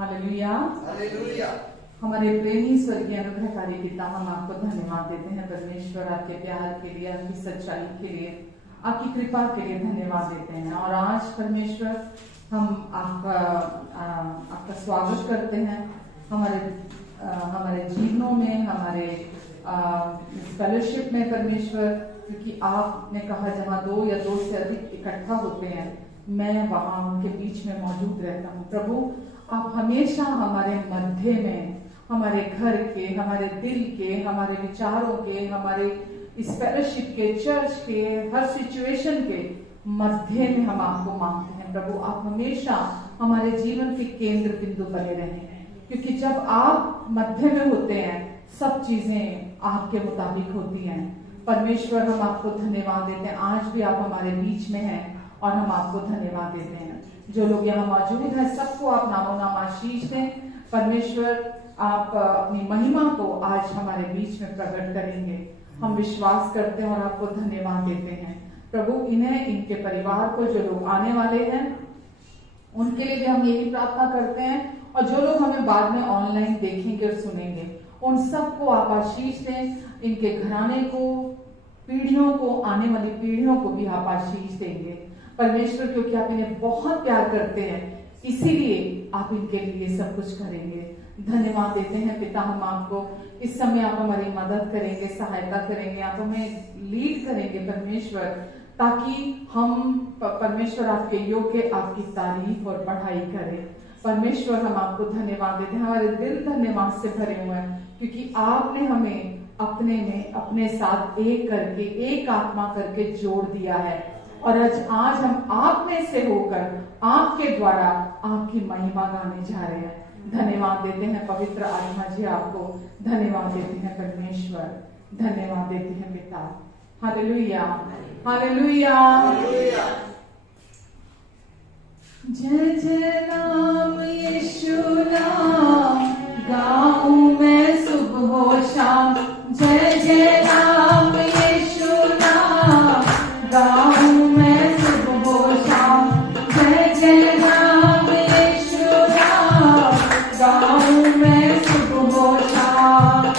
Hallelujah. Hallelujah. हमारे प्रेमी स्वर्गीय अनुग्रहकारी पिता, हम आपको धन्यवाद देते हैं परमेश्वर, आपके प्यार के लिए, आपकी सच्चाई के लिए, आपकी कृपा के लिए धन्यवाद देते हैं। और आज परमेश्वर हम आपका स्वागत करते हैं हमारे जीवनों में, हमारे फेलोशिप में परमेश्वर, क्योंकि आपने कहा जहाँ 2 या 2 से अधिक इकट्ठा होते हैं मैं वहां उनके बीच में मौजूद रहता हूँ। प्रभु, आप हमेशा हमारे मध्य में, हमारे घर के, हमारे दिल के, हमारे विचारों के, हमारे इस फेलोशिप के, चर्च के, हर सिचुएशन के मध्य में हम आपको मांगते हैं। प्रभु, आप हमेशा हमारे जीवन के केंद्र बिंदु बने रहें, क्योंकि जब आप मध्य में होते हैं सब चीजें आपके मुताबिक होती हैं। परमेश्वर, हम आपको धन्यवाद देते हैं, आज भी आप हमारे बीच में हैं और हम आपको धन्यवाद देते हैं। जो लोग यहाँ मौजूद हैं सबको आप नामो नाम आशीष दें। परमेश्वर, आप अपनी महिमा को आज हमारे बीच में प्रकट करेंगे, हम विश्वास करते हैं और आपको धन्यवाद देते हैं। प्रभु, इन्हें, इनके परिवार को, जो लोग आने वाले हैं उनके लिए भी हम यही प्रार्थना करते हैं, और जो लोग हमें बाद में ऑनलाइन देखेंगे और सुनेंगे उन सबको आप आशीष दें। इनके घराने को, पीढ़ियों को, आने वाली पीढ़ियों को भी आप आशीष देंगे परमेश्वर, क्योंकि आप इन्हें बहुत प्यार करते हैं, इसीलिए आप इनके लिए सब कुछ करेंगे। धन्यवाद देते हैं पिता, हम आपको इस समय आप हमारी मदद करेंगे, सहायता करेंगे, आप हमें लीड करेंगे परमेश्वर, ताकि हम परमेश्वर आपके योग्य आपकी तारीफ और बढ़ाई करें। परमेश्वर, हम आपको धन्यवाद देते हैं, हमारे दिल धन्यवाद से भरे हुए हैं, क्योंकि आपने हमें अपने में, अपने साथ एक करके, एक आत्मा करके जोड़ दिया है, और आज हम आप में से होकर आपके द्वारा आपकी महिमा गाने जा रहे हैं। धन्यवाद देते हैं पवित्र आत्मा जी, आपको धन्यवाद देते हैं परमेश्वर, धन्यवाद देते हैं पिता। Hallelujah, hallelujah. जय जय नाम यीशु नाम, गाऊं मैं सुबह शाम। जय जय नाम यीशु नाम, गाऊं मैं सुबह शाम। जय जय नाम यीशु नाम, गाऊं मैं सुबह शाम।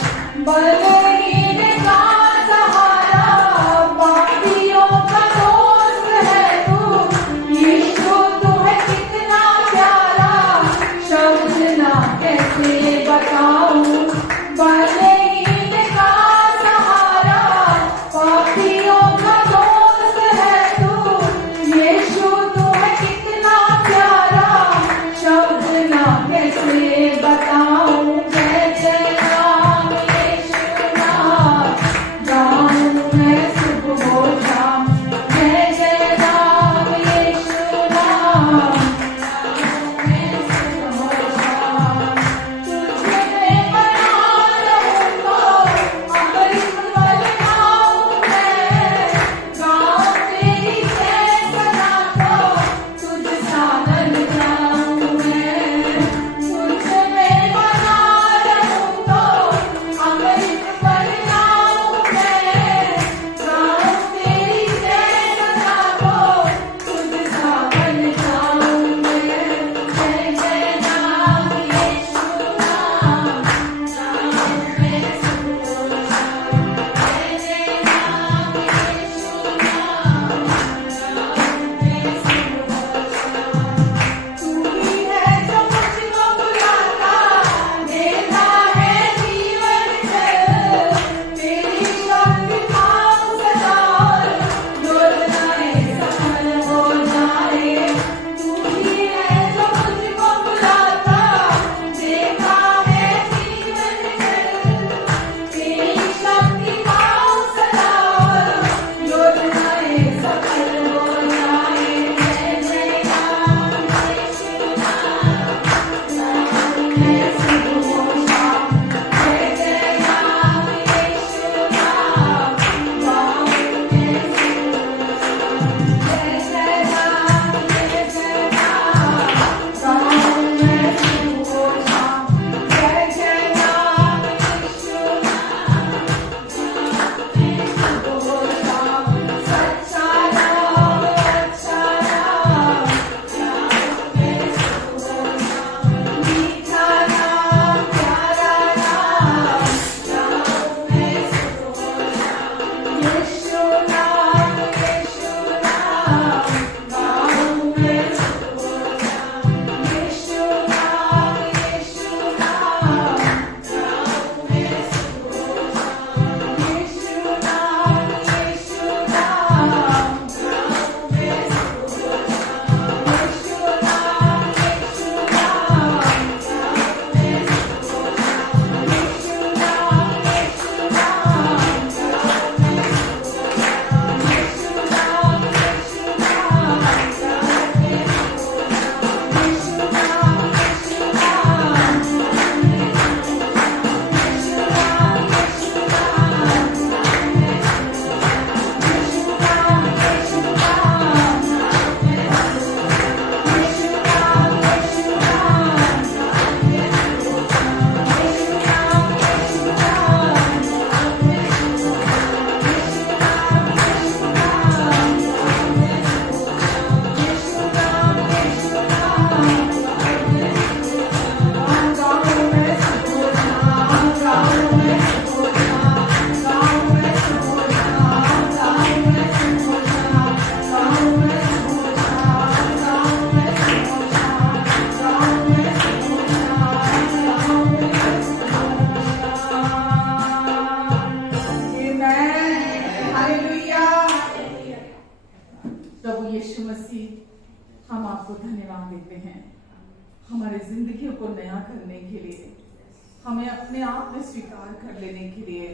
बलहीन का सहारा, पापियों का दोस्त है तू, यीशु तू है कितना प्यारा, शब्द ना कैसे बताऊं। बलहीन का सहारा, पापियों का दोस्त है तू, यीशु तू है कितना प्यारा, शब्द ना कैसे बताऊं। जय जय नाम यीशु नाम, गाऊं मैं सुबह शाम। जय जय नाम यीशु नाम, गाऊं मैं सुबह शाम। तुझे मैं बना रहूंगा, अमृत बन जाऊं मैं, गाऊं तेरी जय सदा को, तुझ सा बन जाऊं मैं। तुझे मैं बना रहूंगा, अमृत बन जाऊं मैं, गाऊं तेरी जय सदा को, तुझ सा बन जाऊं मैं। जय जय नाम यीशु नाम, गाऊं मैं सुबह शाम। जय जय नाम यीशु नाम, गाऊं मैं सुबह शाम। तू ही है जो मुझको बुलाता, देता है जीवन जल, तेरी शक्ति पाऊं सदा, योजनाएं सफल हो जाए। तू ही है जो मुझको बुलाता, देता है जीवन जल, तेरी शक्ति पाऊं सदा, योजनाएं सफल हो जाए। जय जय नाम यीशु नाम, गाऊं मैं सुबह शाम। जय जय नाम यीशु नाम, गाऊं मैं सुबह शाम। जय जय नाम, जय जय नाम, गाऊं मैं सुबह शाम। जय जय नाम यीशु नाम, गाऊं मैं सुबह शाम। सच्चा नाम, अच्छा नाम, गाऊं मैं सुबह शाम। देते हैं हमारे जिंदगियों को नया करने के लिए, हमें अपने आप में स्वीकार कर लेने के लिए,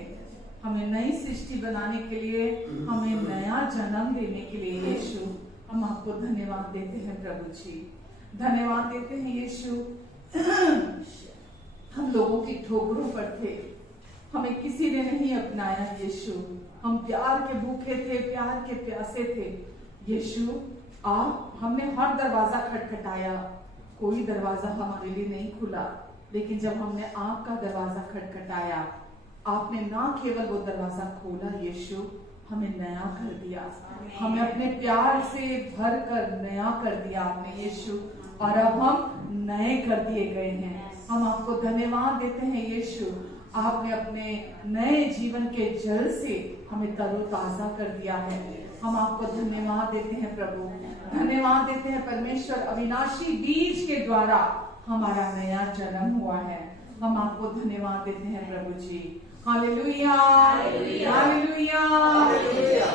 हमें नई सृष्टि बनाने के लिए, हमें नया जन्म देने के लिए। यीशु, हम आपको धन्यवाद देते हैं प्रभु जी, धन्यवाद देते हैं यीशु। हम लोगों की ठोकरों पर थे, हमें किसी ने नहीं अपनाया यीशु। हम प्यार के भूखे थे, प्यार के प्यासे थे यीशु। आप, हमने हर दरवाजा खटखटाया, कोई दरवाजा हमारे लिए नहीं खुला, लेकिन जब हमने आपका दरवाजा खटखटाया, आपने ना केवल वो दरवाजा खोला यीशु, हमें नया कर दिया, हमें अपने प्यार से भर कर नया कर दिया आपने यीशु, और अब हम नए कर दिए गए हैं। हम आपको धन्यवाद देते हैं यीशु, आपने अपने नए जीवन के जल से हमें तरोताजा कर दिया है। हम आपको धन्यवाद देते हैं प्रभु, धन्यवाद देते हैं परमेश्वर, अविनाशी बीज के द्वारा हमारा नया जन्म हुआ है। हम आपको धन्यवाद देते हैं प्रभु जी। Hallelujah, hallelujah, hallelujah.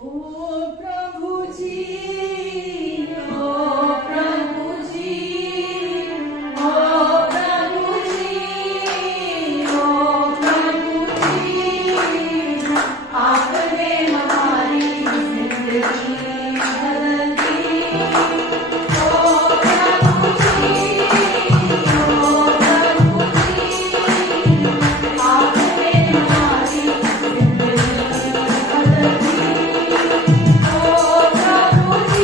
ओ प्रभु जी, ओ प्रभु जी, ओ प्रभु जी, ओ प्रभु जी, आपने हमारी जिंदगी बदल दी। ओ प्रभु जी, ओ प्रभु जी, आपने हमारी जिंदगी बदल दी। ओ प्रभु जी,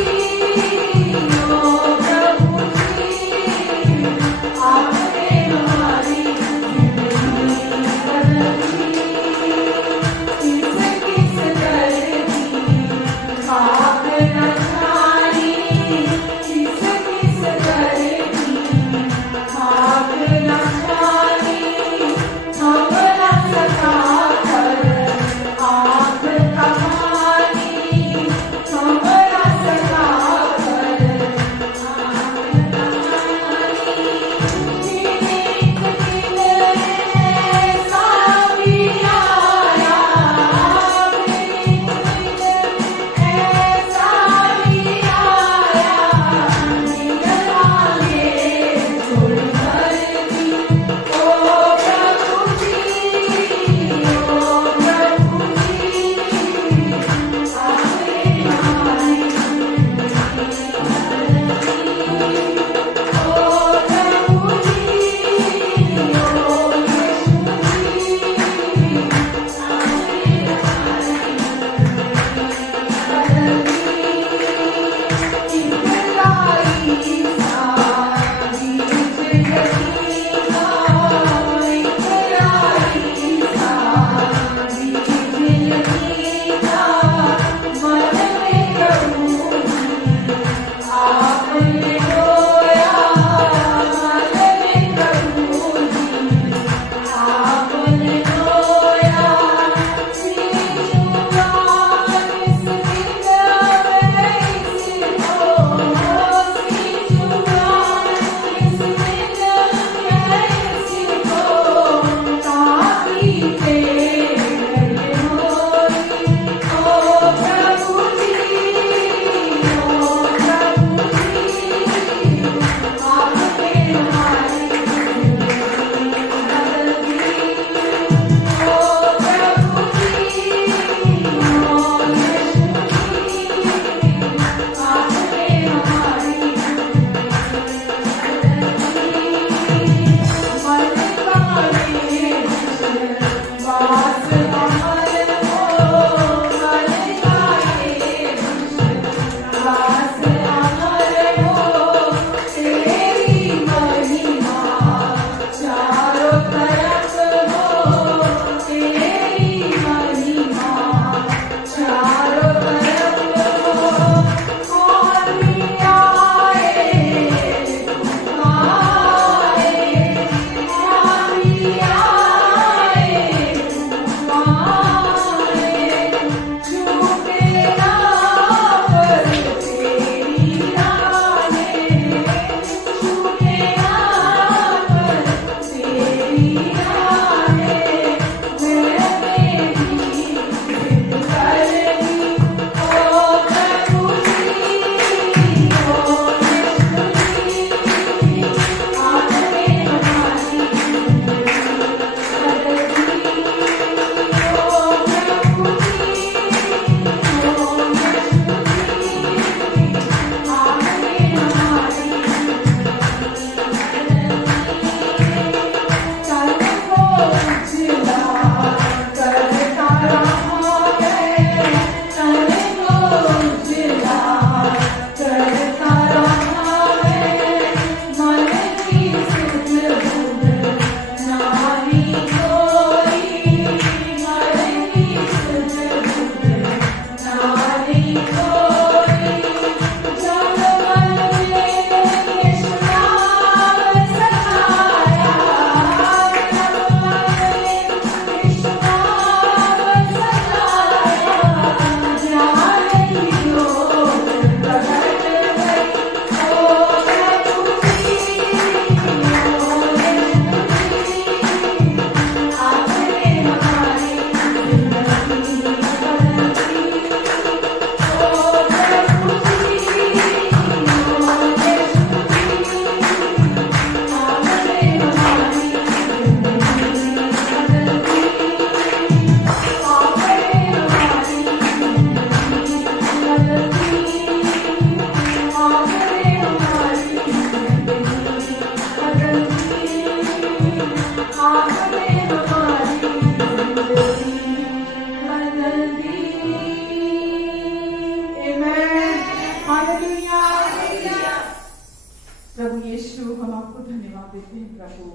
यीशु, हम आपको धन्यवाद देते हैं प्रभु।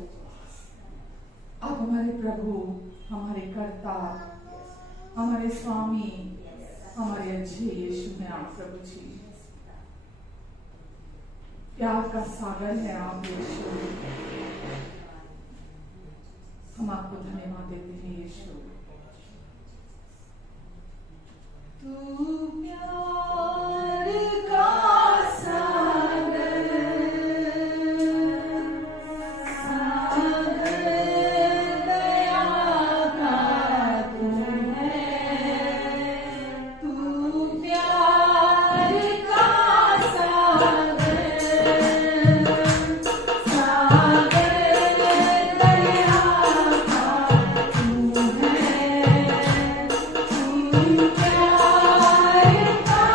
आप हमारे प्रभु, हमारे कर्ता, हमारे स्वामी, हमारे अच्छे यीशु हैं आप प्रभु जी। प्यार का सागर है आप यीशु। हम आपको धन्यवाद देते हैं यीशु। तू प्यार का सागर, सागर दया का तू है। तू प्यार का सागर, सागर दया का तू है। तू प्यार का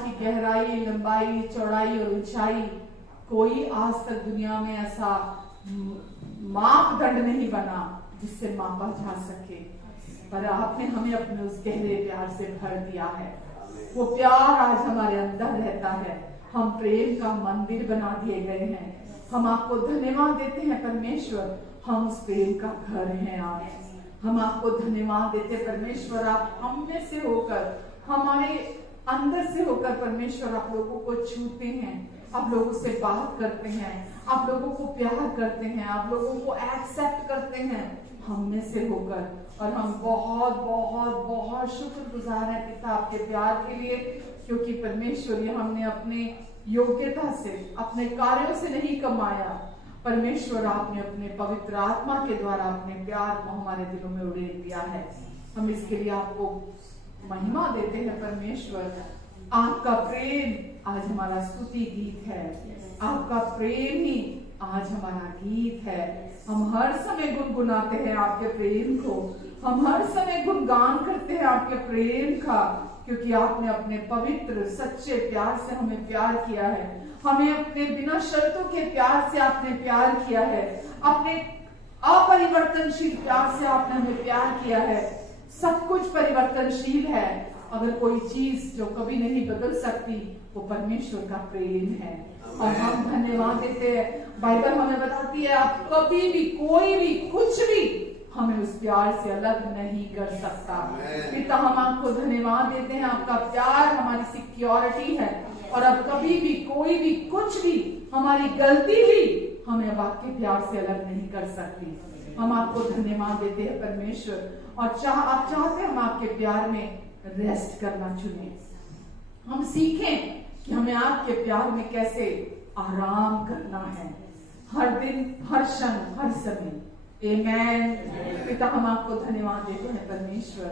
की गहराई, लंबाई, चौड़ाई और ऊंचाई कोई आज तक दुनिया में ऐसा मापदंड नहीं बना जिससे मापा जा सके, पर आपने हमें अपने उस गहरे प्यार से भर दिया है। वो प्यार आज हमारे अंदर रहता है। हम प्रेम का मंदिर बना दिए गए हैं। हम आपको धन्यवाद देते हैं परमेश्वर, हम उस प्रेम का घर हैं। आज हम आपको धन्यवाद देते हैं परमेश्वर, आप हम में से होकर, हमारे अंदर से होकर परमेश्वर आप लोगों को छूते हैं, आप लोगों से बात करते हैं, आप लोगों को प्यार करते हैं, आप लोगों को एक्सेप्ट करते हैं हम में से होकर। और हम बहुत बहुत बहुत शुक्रगुजार हैं पिता आपके प्यार के लिए, क्योंकि परमेश्वर ये हमने अपने योग्यता से, अपने कार्यों से नहीं कमाया। परमेश्वर आपने अपने पवित्र आत्मा के द्वारा अपने प्यार को हमारे दिलों में उड़ेल दिया है। हम इसके लिए आपको महिमा देते हैं परमेश्वर। आपका प्रेम आज हमारा स्तुति गीत है, आपका प्रेम ही आज हमारा गीत है। हम हर समय गुनगुनाते हैं आपके प्रेम को, हम हर समय गुणगान करते हैं आपके प्रेम का, क्योंकि आपने अपने पवित्र सच्चे प्यार से हमें प्यार किया है। हमें अपने बिना शर्तों के प्यार से आपने प्यार किया है, अपने अपरिवर्तनशील प्यार से आपने हमें प्यार किया है। सब कुछ परिवर्तनशील है, अगर कोई चीज जो कभी नहीं बदल सकती वो परमेश्वर का प्रेम है। और हम धन्यवाद देते हैं। बाइबल हमें बताती है आप कभी भी, कोई भी, कुछ भी हमें उस प्यार से अलग नहीं कर सकता। पिता हम आपको धन्यवाद देते हैं, आपका प्यार हमारी सिक्योरिटी है, और अब कभी भी, कोई भी, कुछ भी, हमारी गलती भी हमें अब आपके प्यार से अलग नहीं कर सकती। हम आपको धन्यवाद देते हैं परमेश्वर, और आप चाहते हैं हम आपके प्यार में रेस्ट करना चुने। हम सीखें कि हमें आपके प्यार में कैसे आराम करना है, हर दिन, हर क्षण, हर समय। आमेन। पिता हम आपको धन्यवाद देते हैं परमेश्वर,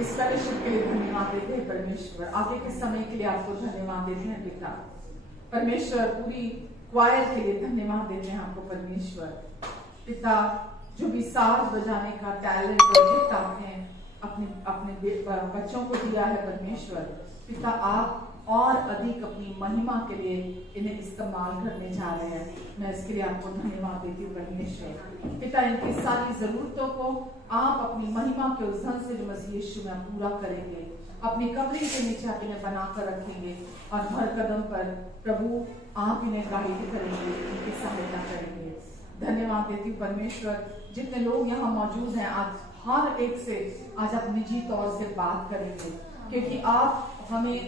इस फellowship के लिए धन्यवाद देते हैं परमेश्वर, आगे के समय के लिए आपको धन्यवाद देते हैं पिता परमेश्वर, पूरी क्वायर के लिए धन्यवाद देते हैं आपको परमेश्वर। पिता जो भी साज बजाने का टैलेंट और गिफ्ट आपने अपने अपने बच्चों को दिया है परमेश्वर, पिता आप और अधिक अपनी महिमा के लिए इन्हें इस्तेमाल करने जा रहे हैं। मैं इसके लिए आपको धन्यवाद देती हूँ परमेश्वर। पिता इनकी सारी जरूरतों को आप अपनी महिमा के उस धन से जो मसीह यीशु में आप पूरा करेंगे, अपनी कवरिंग के नीचे आप इन्हें बनाकर रखेंगे, और हर कदम पर प्रभु आप इन्हें गाइड करेंगे, इनकी सहायता करेंगे। धन्यवाद देती हूँ परमेश्वर, जितने लोग यहाँ मौजूद हैं आज हर एक से आज आप निजी तौर से बात करेंगे, क्योंकि आप हमें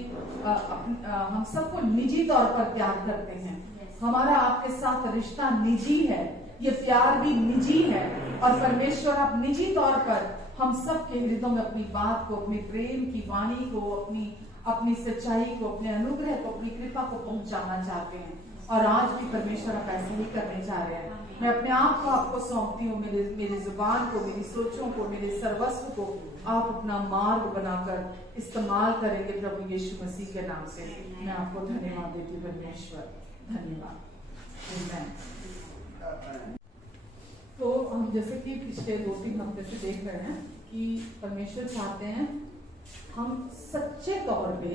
हम सबको निजी तौर पर प्यार करते हैं। हमारा आपके साथ रिश्ता निजी है, ये प्यार भी निजी है, और परमेश्वर आप निजी तौर पर हम सब के हृदयों में अपनी बात को, अपने प्रेम की वाणी को, अपनी सच्चाई को, अपने अनुग्रह को, अपनी कृपा को पहुंचाना चाहते हैं। और आज भी परमेश्वर आप ऐसे ही करने जा रहे हैं। मैं अपने आप को आपको सौंपती हूँ, मेरी जुबान को, मेरी सोचों को, मेरे सर्वस्व को आप अपना मार्ग बनाकर इस्तेमाल करेंगे प्रभु यीशु मसीह के नाम से। मैं आपको धन्यवाद देती हूँ परमेश्वर, धन्यवाद। तो हम जैसे कि पिछले 2-3 हफ्ते से देख रहे हैं कि परमेश्वर चाहते हैं हम सच्चे तौर पे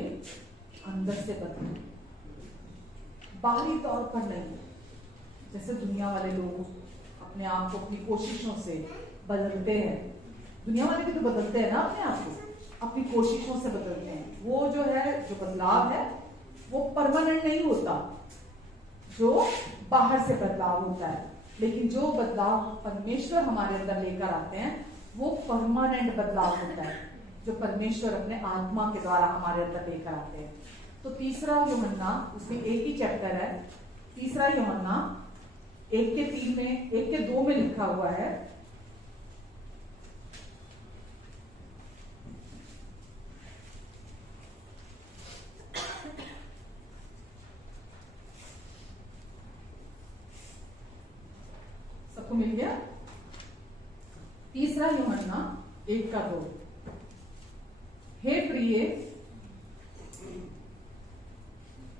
अंदर से बदलें, बाहरी तौर पर नहीं। जैसे दुनिया वाले लोग अपने आप को अपनी कोशिशों से बदलते हैं, दुनिया वाले भी तो बदलते हैं ना, अपने आप को अपनी कोशिशों से बदलते हैं। वो जो है, जो बदलाव है वो परमानेंट नहीं होता, जो बाहर से बदलाव होता है। लेकिन जो बदलाव परमेश्वर हमारे अंदर लेकर आते हैं वो परमानेंट बदलाव होता है, जो परमेश्वर अपने आत्मा के द्वारा हमारे अंदर लेकर आते हैं। तो तीसरा यूहन्ना, उसमें एक ही चैप्टर है, तीसरा यूहन्ना 1:3 में, 1:2 में लिखा हुआ है, सबको मिल गया? तीसरा यूहन्ना 1:2। हे प्रिय,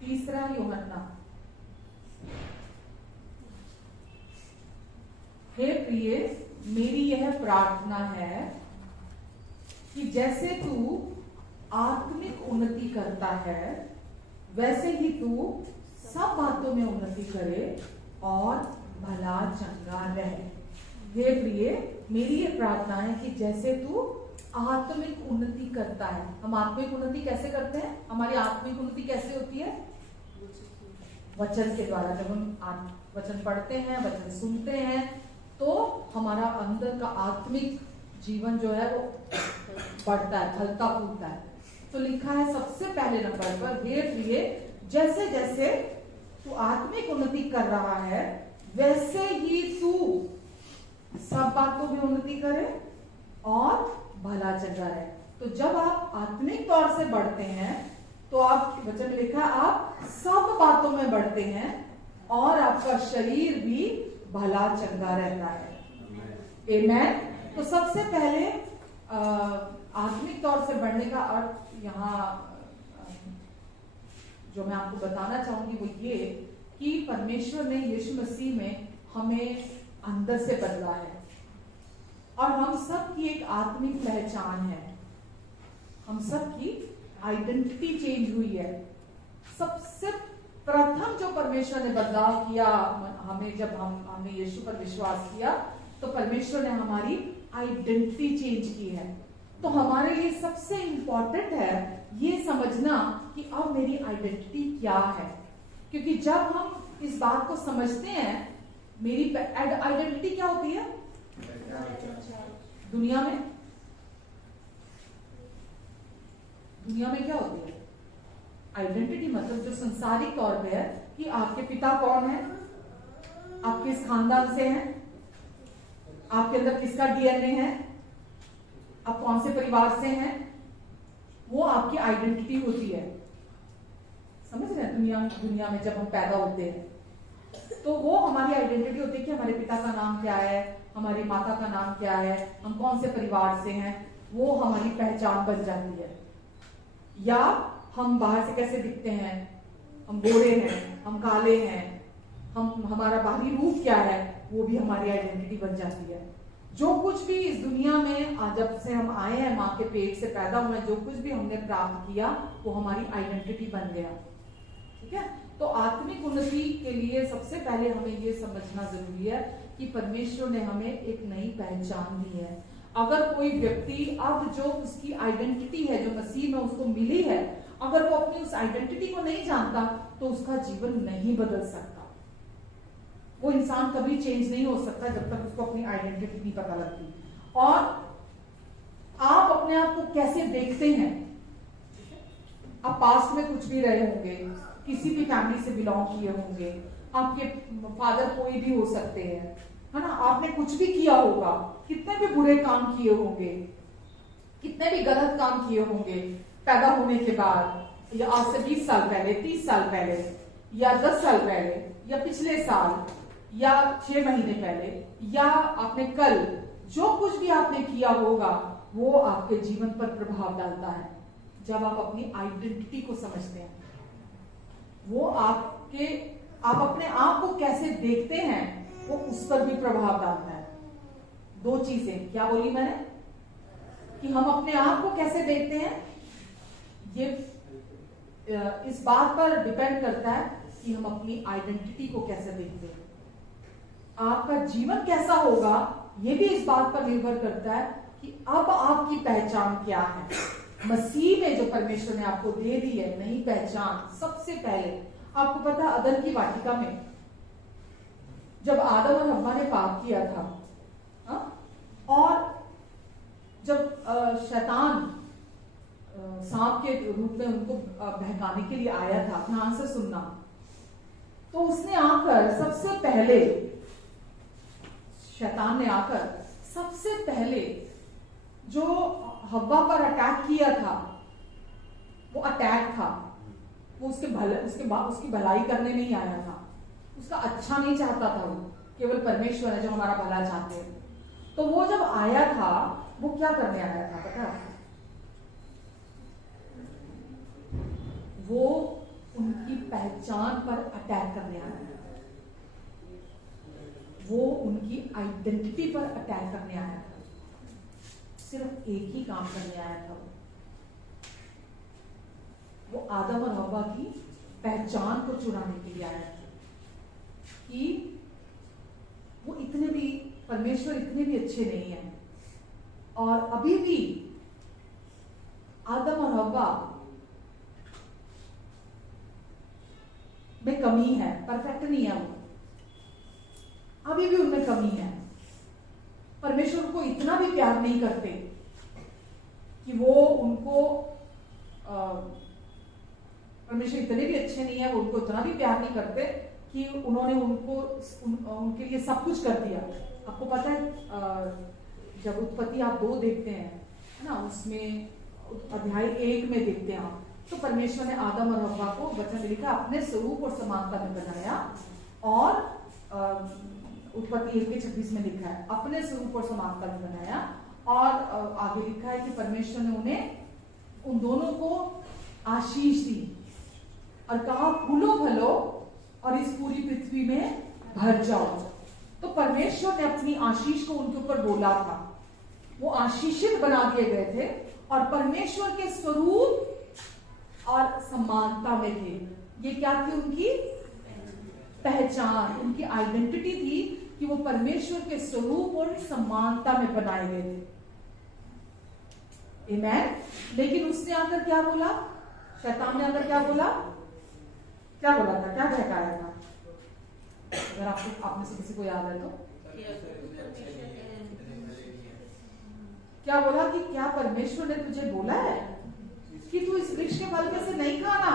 तीसरा यूहन्ना, हे प्रिय, मेरी यह प्रार्थना है कि जैसे तू आत्मिक उन्नति करता है, वैसे ही तू सब बातों में उन्नति करे और भला चंगा रहे। हे प्रिय, मेरी ये प्रार्थना है कि जैसे तू आत्मिक उन्नति करता है। हम आत्मिक उन्नति कैसे करते हैं? हमारी आत्मिक उन्नति कैसे होती है? वचन के द्वारा। जब हम वचन पढ़ते हैं, वचन सुनते हैं, तो हमारा अंदर का आत्मिक जीवन जो है वो बढ़ता है, फलता फूलता है। तो लिखा है सबसे पहले नंबर पर, हे प्रिय, जैसे जैसे तू आत्मिक उन्नति कर रहा है, वैसे ही तू सब बातों में उन्नति करे और भला चंगा रहे। तो जब आप आत्मिक तौर से बढ़ते हैं, तो आप, वचन में लिखा, आप सब बातों में बढ़ते हैं और आपका शरीर भी भला चंगा रहता है। आमेन। तो सबसे पहले आत्मिक तौर से बढ़ने का अर्थ यहाँ जो मैं आपको बताना चाहूंगी वो ये कि परमेश्वर ने यीशु मसीह में हमें अंदर से बदला है और हम सब की एक आत्मिक पहचान है। हम सब की आइडेंटिटी चेंज हुई है। सबसे प्रथम जो परमेश्वर ने बदलाव किया हमें, जब हमने यीशु पर विश्वास किया, तो परमेश्वर ने हमारी आइडेंटिटी चेंज की है। तो हमारे लिए सबसे इंपॉर्टेंट है ये समझना कि अब मेरी आइडेंटिटी क्या है। क्योंकि जब हम इस बात को समझते हैं, मेरी आइडेंटिटी क्या होती है दुनिया में क्या होती है? आइडेंटिटी मतलब जो संसारिक तौर पे है कि आपके पिता कौन है, आप किस खानदान से हैं, आपके अंदर किसका डीएनए है, आप कौन से परिवार से हैं, वो आपकी आइडेंटिटी होती है। समझ रहे हैं? दुनिया में जब हम पैदा होते हैं तो वो हमारी आइडेंटिटी होती है कि हमारे पिता का नाम क्या है, हमारी माता का नाम क्या है, हम कौन से परिवार से हैं, वो हमारी पहचान बन जाती है। या हम बाहर से कैसे दिखते हैं, हम गोरे हैं, हम काले हैं, हमारा बाहरी रूप क्या है, वो भी हमारी आइडेंटिटी बन जाती है। जो कुछ भी इस दुनिया में जब से हम आए हैं, माँ के पेट से पैदा हुए, जो कुछ भी हमने प्राप्त किया वो हमारी आइडेंटिटी बन गया। ठीक है? तो आत्मिक उन्नति के लिए सबसे पहले हमें ये समझना जरूरी है कि परमेश्वर ने हमें एक नई पहचान दी है। अगर कोई व्यक्ति अब जो उसकी आइडेंटिटी है, जो मसीह में उसको मिली है, अगर वो अपनी उस आइडेंटिटी को नहीं जानता तो उसका जीवन नहीं बदल सकता। वो इंसान कभी चेंज नहीं हो सकता जब तक उसको अपनी आइडेंटिटी नहीं पता लगती। और आप अपने आप को कैसे देखते हैं, आप पास्ट में कुछ भी रहे होंगे, किसी भी फैमिली से बिलोंग किए होंगे, आपके फादर कोई भी हो सकते हैं, है ना, आपने कुछ भी किया होगा, कितने भी बुरे काम किए होंगे, कितने भी गलत काम किए होंगे पैदा होने के बाद, या आज से 20 साल पहले, 30 साल पहले, या 10 साल पहले, या पिछले साल, या 6 महीने पहले, या आपने कल, जो कुछ भी आपने किया होगा वो आपके जीवन पर प्रभाव डालता है। जब आप अपनी आइडेंटिटी को समझते हैं, वो आप अपने आप को कैसे देखते हैं वो उस पर भी प्रभाव डालता है। दो चीजें क्या बोली मैंने, कि हम अपने आप को कैसे देखते हैं, ये इस बात पर डिपेंड करता है कि हम अपनी आइडेंटिटी को कैसे देखते हैं। आपका जीवन कैसा होगा ये भी इस बात पर निर्भर करता है कि अब आपकी पहचान क्या है। मसीह में जो परमेश्वर ने आपको दे दी है नई पहचान, सबसे पहले आपको पता है अदन की वाटिका में जब आदम और हव्वा ने पाप किया था, और जब शैतान सांप के रूप में उनको बहकाने के लिए आया था, ध्यान से सुनना, तो उसने आकर सबसे पहले, शैतान ने आकर सबसे पहले जो हव्वा पर अटैक किया था, वो अटैक था, वो उसकी भलाई करने नहीं आया था, उसका अच्छा नहीं चाहता था। वो केवल परमेश्वर है जो हमारा भला चाहते हैं। तो वो जब आया था वो क्या करने आया था पता है? वो उनकी पहचान पर अटैक करने आया था, वो उनकी आइडेंटिटी पर अटैक करने आया था। सिर्फ एक ही काम करने आया था वो, आदम और हव्वा की पहचान को चुराने के लिए आया था कि वो इतने भी, परमेश्वर इतने भी अच्छे नहीं है और अभी भी आदम और हव्वा में कमी है, परफेक्ट नहीं है वो, अभी भी उनमें कमी है। परमेश्वर को इतना भी प्यार नहीं करते कि वो उनको परमेश्वर इतने भी अच्छे नहीं है, वो उनको इतना भी प्यार नहीं करते कि उन्होंने उनके लिए सब कुछ कर दिया। आपको पता है जब उत्पत्ति आप 2 देखते हैं है ना, उसमें अध्याय 1 में देखते हैं आप, तो परमेश्वर ने आदम और हव्वा को वचन लिखा अपने स्वरूप और समानता में बनाया, और उत्पत्ति 1:26 में लिखा है अपने स्वरूप और समानता में बनाया, और आगे लिखा है कि परमेश्वर ने उन्हें उन दोनों को आशीष दी और कहा फूलो फलो और इस पूरी पृथ्वी में भर जाओ। तो परमेश्वर ने अपनी आशीष को उनके ऊपर बोला था, वो आशीषित बना दिए गए थे और परमेश्वर के स्वरूप और समानता में थे। ये क्या थी? उनकी पहचान, उनकी आइडेंटिटी थी कि वो परमेश्वर के स्वरूप और समानता में बनाए गए थे। आमेन। लेकिन उसने आकर क्या बोला? शैतान ने आकर क्या बोला? क्या बोला था? क्या बहकाया था? अगर आप में से किसी को याद है तो क्या बोला कि क्या परमेश्वर ने तुझे बोला है कि तू इस वृक्ष के फल में से नहीं खाना?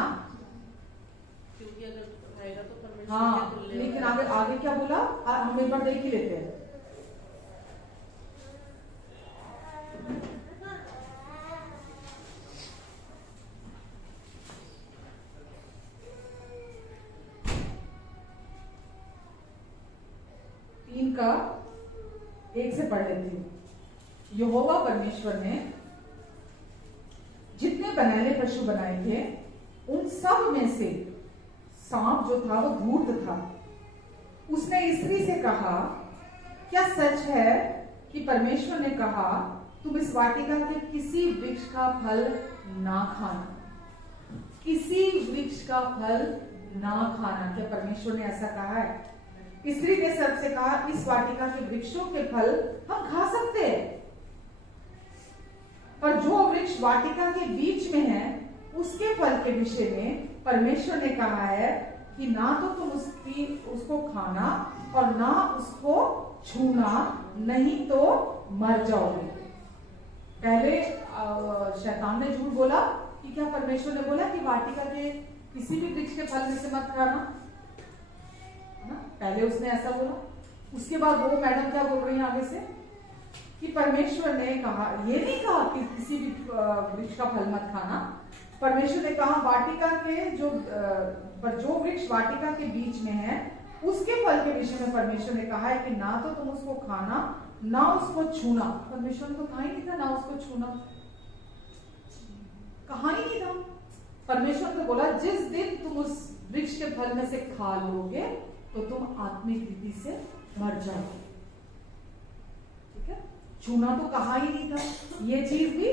क्योंकि अगर खाएगा तो परमेश्वर हाँ, के तुल्य लेकिन आगे क्या बोला? हम एक बार देख ही लेते हैं। का 1 से पढ़ लेती हूं। यहोवा परमेश्वर ने जितने बनैले पशु बनाए थे उन सब में से सांप जो था वो धूर्त था। उसने स्त्री से कहा, क्या सच है कि परमेश्वर ने कहा तुम इस वाटिका के किसी वृक्ष का फल ना खाना? किसी वृक्ष का फल ना खाना, क्या परमेश्वर ने ऐसा कहा है? स्त्री ने सर्प से कहा, इस वाटिका के वृक्षों के फल हम खा सकते हैं, पर जो वृक्ष वाटिका के बीच में है उसके फल के विषय में परमेश्वर ने कहा है कि ना तो तुम उसको खाना और ना उसको छूना, नहीं तो मर जाओगे। पहले शैतान ने झूठ बोला कि क्या परमेश्वर ने बोला कि वाटिका के किसी भी वृक्ष के फल में से मत खाना? पहले उसने ऐसा बोला। उसके बाद वो मैडम क्या बोल रही है आगे से कि परमेश्वर ने कहा, ये नहीं कहा कि किसी भी वृक्ष का फल मत खाना। परमेश्वर ने कहा वाटिका के जो वृक्ष वाटिका के बीच में है उसके फल के विषय में परमेश्वर ने कहा है कि ना तो तुम उसको खाना ना उसको छूना। परमेश्वर ने तो कहा ही नहीं था ना उसको छूना, कहा ही नहीं था। परमेश्वर ने बोला जिस दिन तुम उस वृक्ष के फल में से खा लोगे तो तुम आत्मिक रीति से मर जाओगे। ठीक है, छूना तो कहा ही नहीं था। ये चीज भी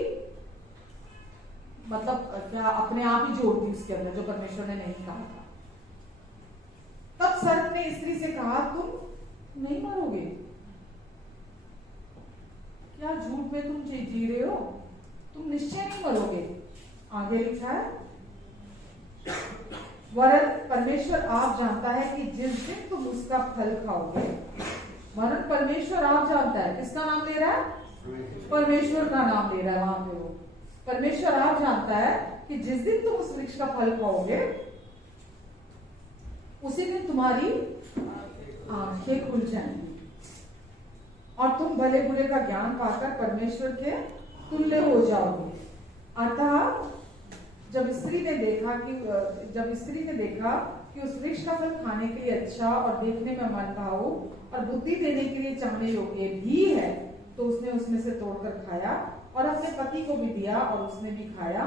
मतलब क्या अपने आप ही जोड़ दी उसके अंदर, जो परमेश्वर ने नहीं कहा था। तब सर्प ने स्त्री से कहा, तुम नहीं मरोगे। क्या झूठ में तुम जी रहे हो? तुम निश्चय नहीं मरोगे। आगे लिखा है, वरन परमेश्वर आप जानता है कि जिस दिन तुम उसका फल खाओगे। वरन परमेश्वर आप जानता है, किसका नाम ले रहा है? परमेश्वर का नाम ले रहा है वहां पे वो। परमेश्वर आप जानता है कि जिस दिन तुम उस वृक्ष का फल खाओगे उसी दिन तुम्हारी आंखें खुल जाएंगी और तुम भले बुरे का ज्ञान पाकर परमेश्वर के तुल्य हो जाओगे। अर्थात जब स्त्री ने देखा कि उस वृक्ष का फल खाने के लिए अच्छा और देखने में मनभाऊ और बुद्धि देने के लिए चाहने योग्य भी है, तो उसने उसमें से तोड़कर खाया और अपने पति को भी दिया और उसने भी खाया।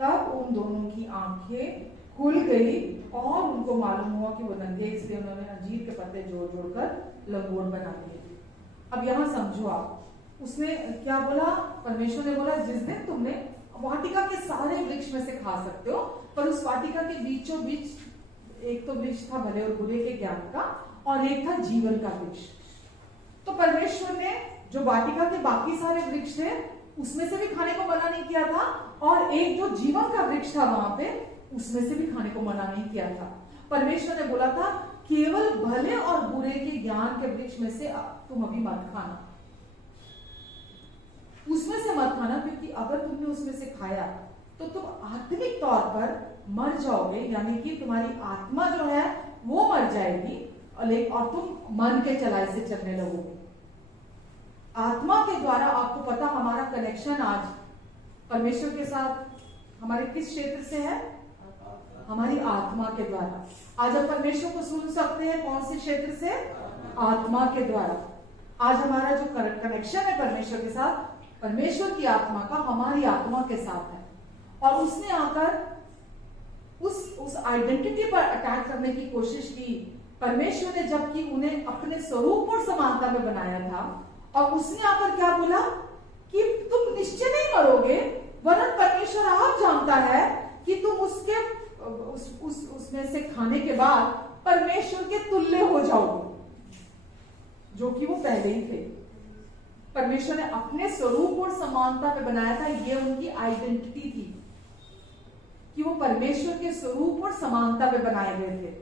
तब उन दोनों की आंखें खुल गई और उनको मालूम हुआ कि वो नंगे, इसलिए उन्होंने अंजीर के पत्ते जोड़ जोड़कर लंगोट बना दिए। अब यहां समझो आप, उसने क्या बोला? परमेश्वर ने बोला जिस दिन तुमने वाटिका के सारे वृक्ष में से खा सकते हो, पर उस वाटिका के बीचों बीच एक तो वृक्ष था भले और बुरे के ज्ञान का, और एक था जीवन का वृक्ष। तो परमेश्वर ने जो वाटिका के बाकी सारे वृक्ष थे उसमें से भी खाने को मना नहीं किया था, और एक जो जीवन का वृक्ष था वहां पे उसमें से भी खाने को मना नहीं किया था। परमेश्वर ने बोला था केवल भले और बुरे के ज्ञान के वृक्ष में से तुम अभी मत खाना, उसमें से मत खाना, क्योंकि अगर तुमने उसमें से खाया तो तुम आत्मिक तौर पर मर जाओगे, यानी कि तुम्हारी आत्मा जो है वो मर जाएगी और तुम मन के चलाए से चलने लगोगे। आत्मा के द्वारा आपको पता हमारा कनेक्शन आज परमेश्वर के साथ हमारे किस क्षेत्र से है? हमारी आत्मा के द्वारा। आज हम परमेश्वर को सुन सकते हैं कौन से क्षेत्र से? आत्मा के द्वारा। आज हमारा जो कनेक्शन है परमेश्वर के साथ, परमेश्वर की आत्मा का हमारी आत्मा के साथ है, और उसने आकर उस आइडेंटिटी पर अटैक करने की कोशिश की। परमेश्वर ने जबकि उन्हें अपने स्वरूप और समानता में बनाया था, और उसने आकर क्या बोला कि तुम निश्चय नहीं मरोगे, वरन परमेश्वर आप जानता है कि तुम उसमें से खाने के बाद परमेश्वर के तुल्य हो जाओगे, जो कि वो पहले ही थे। परमेश्वर ने अपने स्वरूप और समानता में बनाया था, ये उनकी आइडेंटिटी थी कि वो परमेश्वर के स्वरूप और समानता में बनाए गए थे,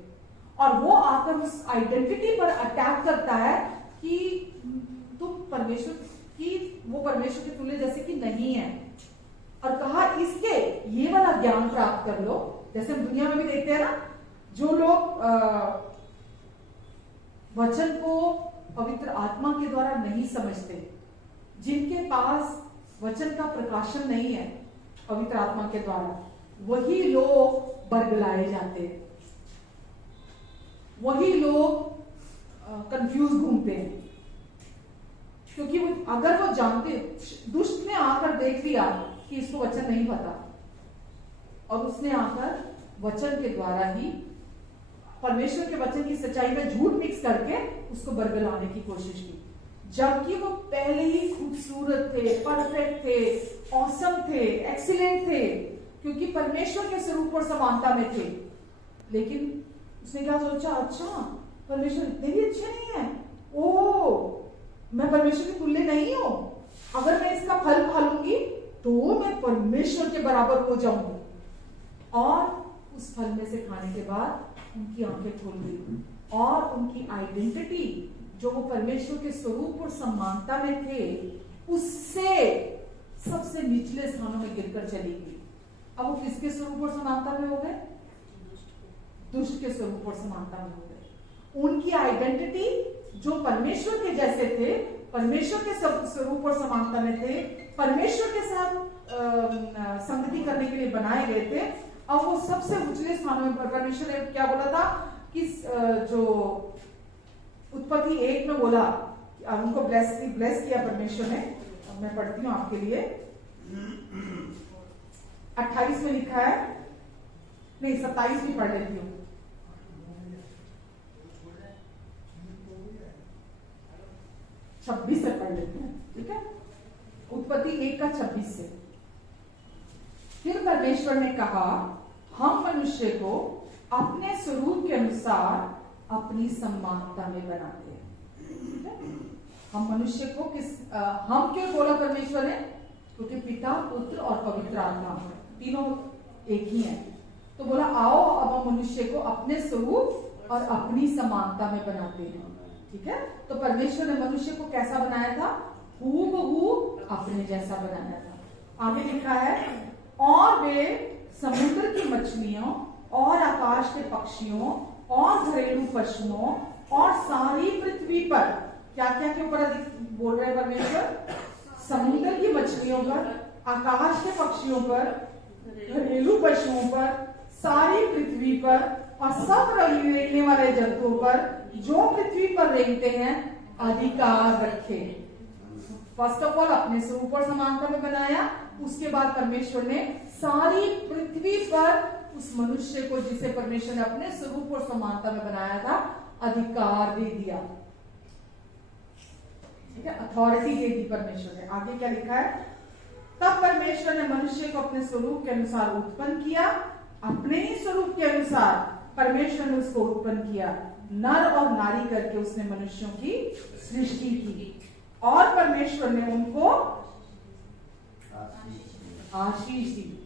और वो आकर उस आइडेंटिटी पर अटैक करता है कि तुम परमेश्वर के तुल्य जैसे कि नहीं है, और कहा इसके ये वाला ज्ञान प्राप्त कर लो। जैसे हम दुनिया में भी देखते हैं ना, जो लोग वचन को पवित्र आत्मा के द्वारा नहीं समझते, जिनके पास वचन का प्रकाशन नहीं है पवित्र आत्मा के द्वारा, वही लोग बरगलाए जाते हैं, वही लोग कंफ्यूज घूमते हैं, क्योंकि अगर वो जानते, दुष्ट ने आकर देख लिया कि इसको वचन नहीं पता, और उसने आकर वचन के द्वारा ही परमेश्वर के वचन की सच्चाई में झूठ मिक्स करके उसको बरगलाने की कोशिश की, जबकि वो पहले ही खूबसूरत थे, परफेक्ट थे, ऑसम थे, एक्सीलेंट थे, क्योंकि परमेश्वर के स्वरूप और समानता में थे। लेकिन उसने क्या सोचा, अच्छा परमेश्वर इतने भी अच्छे नहीं है, ओ मैं परमेश्वर के तुल्य नहीं हूं, अगर मैं इसका फल खा लूंगी तो मैं परमेश्वर के बराबर हो जाऊंगी। और उस फल में से खाने के बाद उनकी आंखें खुल गई, और उनकी आइडेंटिटी जो वो परमेश्वर के स्वरूप और समानता में थे, उससे सबसे निचले स्थानों में गिरकर चली गई। अब वो किसके स्वरूप और समानता में हो गए? दुष्ट के स्वरूप और समानता में हो गए। उनकी आइडेंटिटी जो परमेश्वर के जैसे थे, परमेश्वर के स्वरूप और समानता में थे, परमेश्वर के साथ संगति करने के लिए बनाए गए थे, और वो सबसे उचले स्थानों में, परमेश्वर ने क्या बोला था कि जो उत्पत्ति 1 में बोला, उनको ब्लेस किया परमेश्वर ने। मैं पढ़ती हूँ आपके लिए, 28 में लिखा है, नहीं 27 भी पढ़ लेती हूँ। 26 से पढ़ लेते हैं, ठीक है? उत्पत्ति 1 का 26 से। फिर परमेश्वर ने कहा, हम मनुष्य को अपने स्वरूप के अनुसार अपनी समानता में बनाते हैं। हम मनुष्य को हम क्यों बोला परमेश्वर ने? क्योंकि पिता, पुत्र और पवित्र आत्मा तीनों एक ही है। तो बोला आओ अब हम मनुष्य को अपने स्वरूप और अपनी समानता में बनाते हैं, ठीक है? तो परमेश्वर ने मनुष्य को कैसा बनाया था? हूबहू अपने जैसा बनाया था। आगे लिखा है, और वे समुद्र की मछलियों और आकाश के पक्षियों और घरेलू पशुओं और सारी पृथ्वी पर, क्या क्या के ऊपर बोल रहे हैं परमेश्वर? समुद्र की मछलियों पर, आकाश के पक्षियों पर, घरेलू पशुओं पर, सारी पृथ्वी पर और सब रेंगने वाले जंतुओं पर जो पृथ्वी पर रेंगते हैं अधिकार रखे। फर्स्ट ऑफ ऑल अपने स्वरूप और समानता में बनाया, उसके बाद परमेश्वर ने सारी पृथ्वी पर उस मनुष्य को, जिसे परमेश्वर ने अपने स्वरूप और समानता में बनाया था, अधिकार दे दिया, ठीक है? अथॉरिटी दे दी परमेश्वर ने। आगे क्या लिखा है? तब परमेश्वर ने मनुष्य को अपने स्वरूप के अनुसार उत्पन्न किया, अपने ही स्वरूप के अनुसार परमेश्वर ने उसको उत्पन्न किया, नर और नारी करके उसने मनुष्यों की सृष्टि की। और परमेश्वर ने उनको आशीष दी,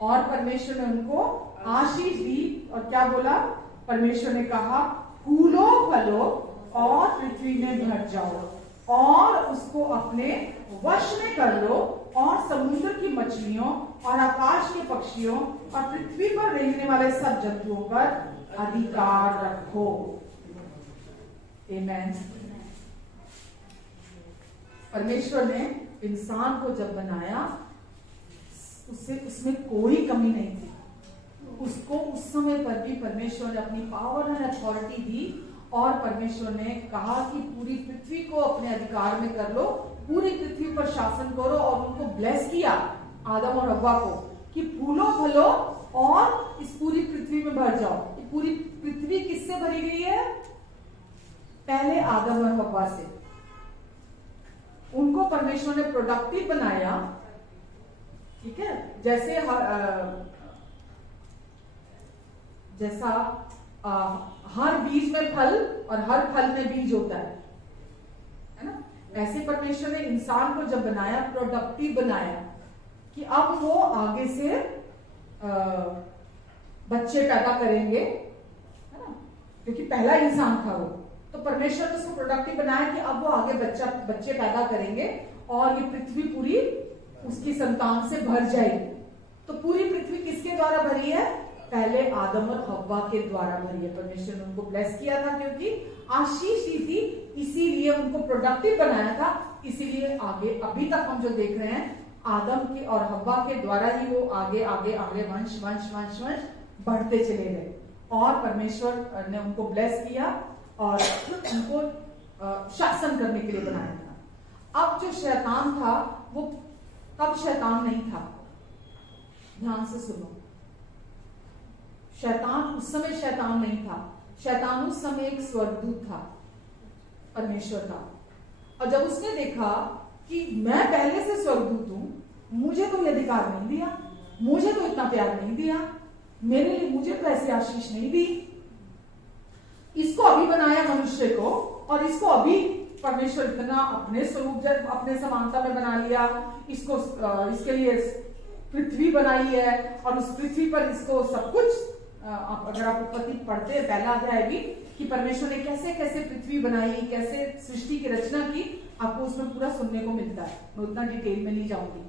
और परमेश्वर ने उनको आशीष दी। और क्या बोला? परमेश्वर ने कहा, फूलो फलो और पृथ्वी में भर जाओ और उसको अपने वश में कर लो, और समुद्र की मछलियों और आकाश के पक्षियों और पृथ्वी पर रहने वाले सब जंतुओं पर अधिकार रखो। आमेन। परमेश्वर ने इंसान को जब बनाया, उसमें कोई कमी नहीं थी। उसको उस समय पर भी परमेश्वर ने अपनी पावर एंड अथॉरिटी दी, और परमेश्वर ने कहा कि पूरी पृथ्वी को अपने अधिकार में कर लो, पूरी पृथ्वी पर शासन करो, और उनको ब्लेस किया आदम और हव्वा को कि फूलो फलो और इस पूरी पृथ्वी में भर जाओ। पूरी पृथ्वी किससे भरी गई है? पहले आदम और हव्वा से। उनको परमेश्वर ने प्रोडक्टिव बनाया, ठीक है, जैसा हर बीज में फल और हर फल में बीज होता है ना? ऐसे परमेश्वर ने इंसान को जब बनाया, प्रोडक्टिव बनाया कि अब वो आगे से बच्चे पैदा करेंगे, है ना? क्योंकि पहला इंसान था वो, तो परमेश्वर ने उसको प्रोडक्टिव बनाया कि अब वो आगे बच्चे पैदा करेंगे और ये पृथ्वी पूरी उसकी संतान से भर जाएगी। तो पूरी पृथ्वी किसके द्वारा भरी है? पहले आदम और हव्वा के द्वारा भरी है। परमेश्वर ने उनको ब्लेस किया था, क्योंकि आशीष दी थी, इसीलिए उनको प्रोडक्टिव बनाया था। इसीलिए आगे अभी तक हम जो देख रहे हैं, आदम के और हव्वा के द्वारा ही वो आगे आगे आगे वंश वंश वंश वंश बढ़ते चले गए, और परमेश्वर ने उनको ब्लेस किया और उनको शासन करने के लिए बनाया था। अब जो शैतान था, वो तब शैतान नहीं था। ध्यान से सुनो, शैतान उस समय शैतान नहीं था। शैतान उस समय एक स्वर्गदूत था परमेश्वर का। और जब उसने देखा कि मैं पहले से स्वर्गदूत हूं, मुझे तो ये अधिकार नहीं दिया, मुझे तो इतना प्यार नहीं दिया, मेरे लिए मुझे तो ऐसी आशीष नहीं दी, इसको अभी बनाया मनुष्य को, और इसको अभी परमेश्वर इतना अपने स्वरूप अपने समानता में बना लिया, इसको इसके लिए पृथ्वी बनाई है, और उस पृथ्वी पर इसको सब कुछ, अगर आप उत्पत्ति पढ़ते हैं पहला अध्याय भी, कि परमेश्वर ने कैसे कैसे पृथ्वी बनाई, कैसे सृष्टि की रचना की, आपको उसमें पूरा सुनने को मिलता है। मैं उतना डिटेल में नहीं जाऊंगी।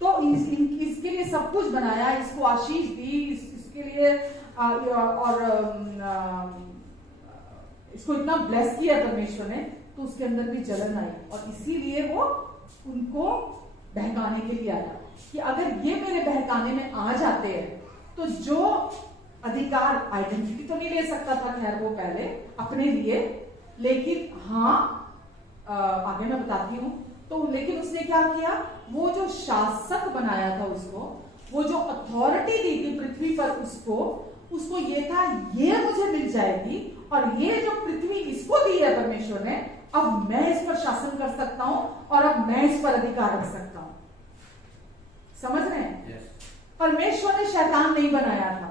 तो इसके लिए सब कुछ बनाया, इसको आशीष दी, इसके लिए और इसको इतना ब्लेस किया परमेश्वर ने, तो उसके अंदर भी जलन आई, और इसीलिए वो उनको बहकाने के लिए आया कि अगर ये मेरे बहकाने में आ जाते हैं, तो जो अधिकार, आइडेंटिटी तो नहीं ले सकता था खैर वो पहले अपने लिए, लेकिन हाँ आगे मैं बताती हूं। तो लेकिन उसने क्या किया, वो जो शासक बनाया था उसको, वो जो अथॉरिटी दी थी पृथ्वी पर उसको ये था, ये मुझे मिल जाएगी, और ये जो पृथ्वी इसको दी है परमेश्वर ने, अब मैं इस पर शासन कर सकता हूं, और अब मैं इस पर अधिकार रख सकता हूं। समझ रहे हैं? yes. परमेश्वर ने शैतान नहीं बनाया था।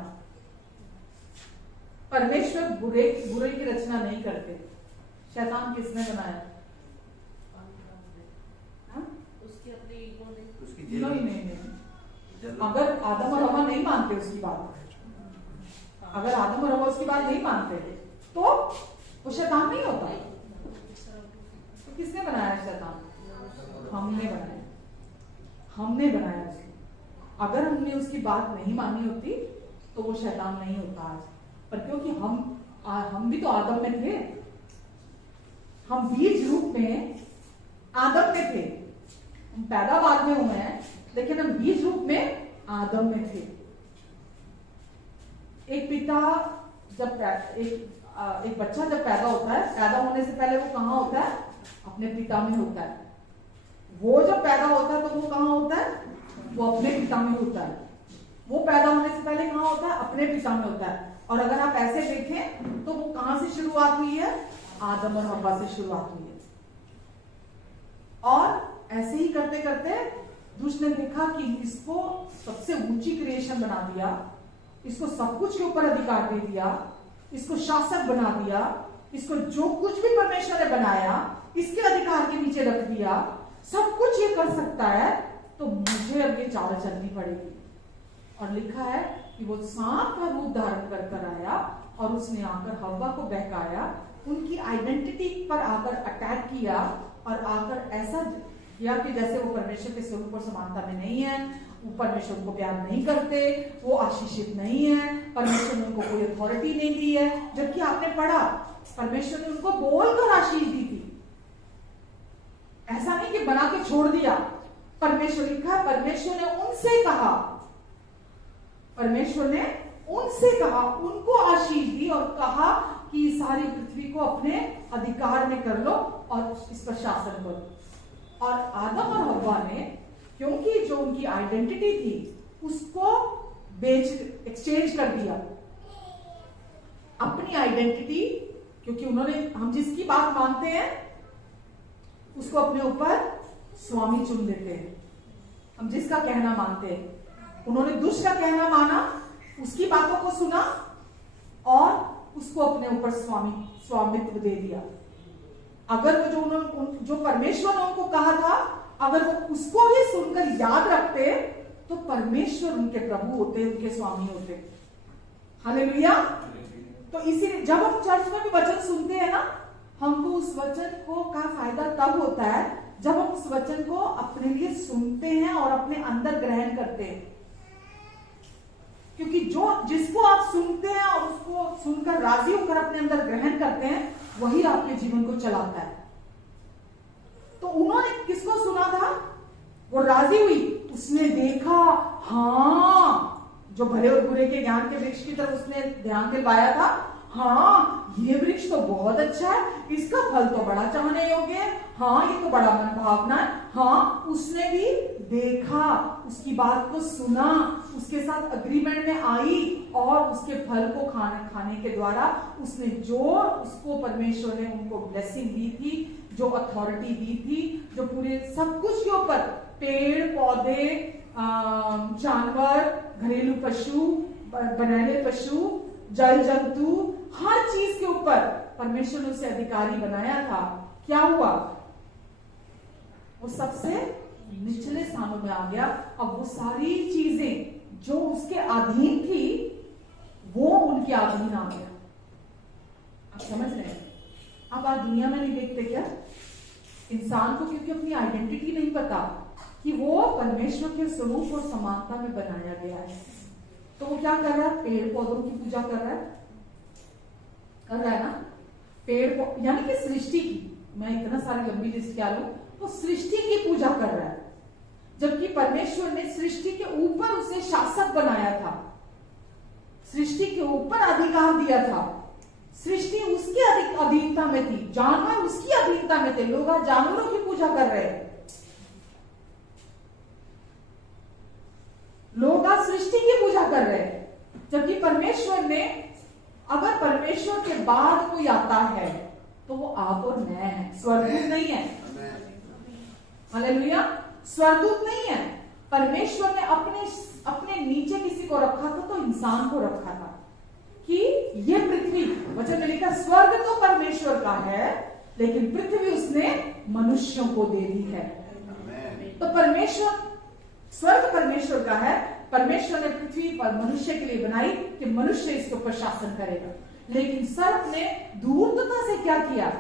परमेश्वर बुरे की रचना नहीं करते। शैतान किसने बनाया? उसकी अपनी ईगो ने, उसकी नहीं। अगर आदम और हवा नहीं मानते उसकी बात, अगर आदम और हवा उसकी बात नहीं मानते तो वो शैतान नहीं होता। तो किसने बनाया शैतान? हमने बनाया, हमने बनाया उसको। अगर हमने उसकी बात नहीं मानी होती तो वो शैतान नहीं होता आज। पर क्योंकि हम भी तो आदम में थे, हम बीज रूप में आदम में थे, हम पैदा बाद में हुए हैं, लेकिन हम बीज रूप में आदम में थे। एक पिता जब एक बच्चा जब पैदा होता है, पैदा होने से पहले वो कहाँ होता है? अपने पिता में होता है। वो जब पैदा होता है तो वो कहाँ होता है? वो अपने पिता में होता है। वो पैदा होने से पहले कहाँ होता है? अपने पिता में होता है। और अगर आप ऐसे देखें तो वो कहां से शुरुआत हुई है? आदम और हव्वा से शुरुआत हुई है। और ऐसे ही करते करते दुष्ट ने देखा कि इसको सबसे ऊंची क्रिएशन बना दिया, इसको सब कुछ के ऊपर अधिकार दे दिया, इसको शासक बना दिया, इसको जो कुछ भी परमेश्वर ने बनाया इसके अधिकार के नीचे रख दिया, सब कुछ ये कर सकता है, तो मुझे अब ये चाल चलनी पड़ेगी। और लिखा है कि वो सांप का रूप धारण कर आया और उसने आकर हव्वा को बहकाया, उनकी आइडेंटिटी पर आकर अटैक किया और आकर ऐसा किया कि जैसे वो परमेश्वर के स्वरूप और समानता में नहीं है, वो परमेश्वर को प्यार नहीं करते, वो आशीषित नहीं है, परमेश्वर ने उनको कोई अथॉरिटी नहीं दी है। जबकि आपने पढ़ा परमेश्वर ने उनको बोलकर आशीष दी थी, ऐसा नहीं कि बना के छोड़ दिया। परमेश्वर लिखा है परमेश्वर ने उनसे कहा, परमेश्वर ने उनसे कहा, उनको आशीष दी और कहा कि सारी पृथ्वी को अपने अधिकार में कर लो और इस पर शासन करो। और आदम और हव्वा ने, क्योंकि जो उनकी आइडेंटिटी थी उसको एक्सचेंज कर दिया, अपनी आइडेंटिटी, क्योंकि उन्होंने, हम जिसकी बात मानते हैं उसको अपने ऊपर स्वामी चुन लेते हैं, हम जिसका कहना मानते हैं। उन्होंने दुष्ट का कहना माना, उसकी बातों को सुना और उसको अपने ऊपर स्वामित्व दे दिया। अगर वो जो परमेश्वर ने उनको कहा था, अगर वो उसको ही सुनकर याद रखते तो परमेश्वर उनके प्रभु होते, उनके स्वामी होते। हालेलुया। तो इसीलिए जब हम चर्च में भी वचन सुनते हैं ना, हमको उस वचन को का फायदा तब होता है जब हम उस वचन को अपने लिए सुनते हैं और अपने अंदर ग्रहण करते हैं। क्योंकि जिसको आप सुनते हैं और उसको सुनकर राजी होकर अपने अंदर ग्रहण करते हैं, वही आपके जीवन को चलाता है। तो उन्होंने किसको सुना था? वो राजी हुई, उसने देखा, हाँ, जो भले और बुरे के ज्ञान के वृक्ष की तरफ उसने ध्यान दिलवाया था, हाँ ये वृक्ष तो बहुत अच्छा है, इसका फल तो बड़ा चाहने योग्य है, हाँ ये तो बड़ा मनभावना है। हाँ, उसने भी देखा, उसकी बात को सुना, उसके साथ अग्रीमेंट में आई और उसके फल को खाने के द्वारा उसने जो उसको परमेश्वर ने उनको ब्लेसिंग दी थी, जो अथॉरिटी दी थी, जो पूरे सब कुछ के ऊपर, पेड़ पौधे, जानवर, घरेलू पशु, बनैले पशु, जल जंतु, हर चीज के ऊपर परमेश्वर ने उसे अधिकारी बनाया था। क्या हुआ? वो सबसे निचले स्थानों में आ गया। अब वो सारी चीजें जो उसके अधीन थी वो उनके अधीन आ गया। आप समझ रहे हैं? अब आज दुनिया में नहीं देखते क्या इंसान को, क्योंकि अपनी आइडेंटिटी नहीं पता कि वो परमेश्वर के स्वरूप और समानता में बनाया गया है, तो वो क्या कर रहा है? पेड़ पौधों की पूजा कर रहा है ना। पेड़ यानी कि सृष्टि की, मैं इतना सारी लंबी लिस्ट क्या लूं, वो सृष्टि की पूजा कर रहा है, जबकि परमेश्वर ने सृष्टि के ऊपर उसे शासक बनाया था, सृष्टि के ऊपर अधिकार दिया था। सृष्टि उसकी अधीनता में थी, जानवर उसकी अधीनता में थे। लोग आज जानवरों की पूजा कर रहे हैं, लोग आज सृष्टि की पूजा कर रहे हैं, जबकि परमेश्वर ने, अगर परमेश्वर के बाद कोई आता है तो वो आप और मैं है, स्वर्गदूत नहीं है। हालेलुया। स्वर्गदूत नहीं है। परमेश्वर ने अपने नीचे किसी को रखा था, तो इंसान को रखा था कि ये पृथ्वी, वचन में लिखा स्वर्ग तो परमेश्वर का है लेकिन पृथ्वी उसने मनुष्यों को दे दी है। तो परमेश्वर, स्वर्ग परमेश्वर का है, परमेश्वर ने पृथ्वी पर मनुष्य के लिए बनाई कि मनुष्य इसके ऊपर शासन करेगा। लेकिन सर्प ने धूर्तता से क्या किया?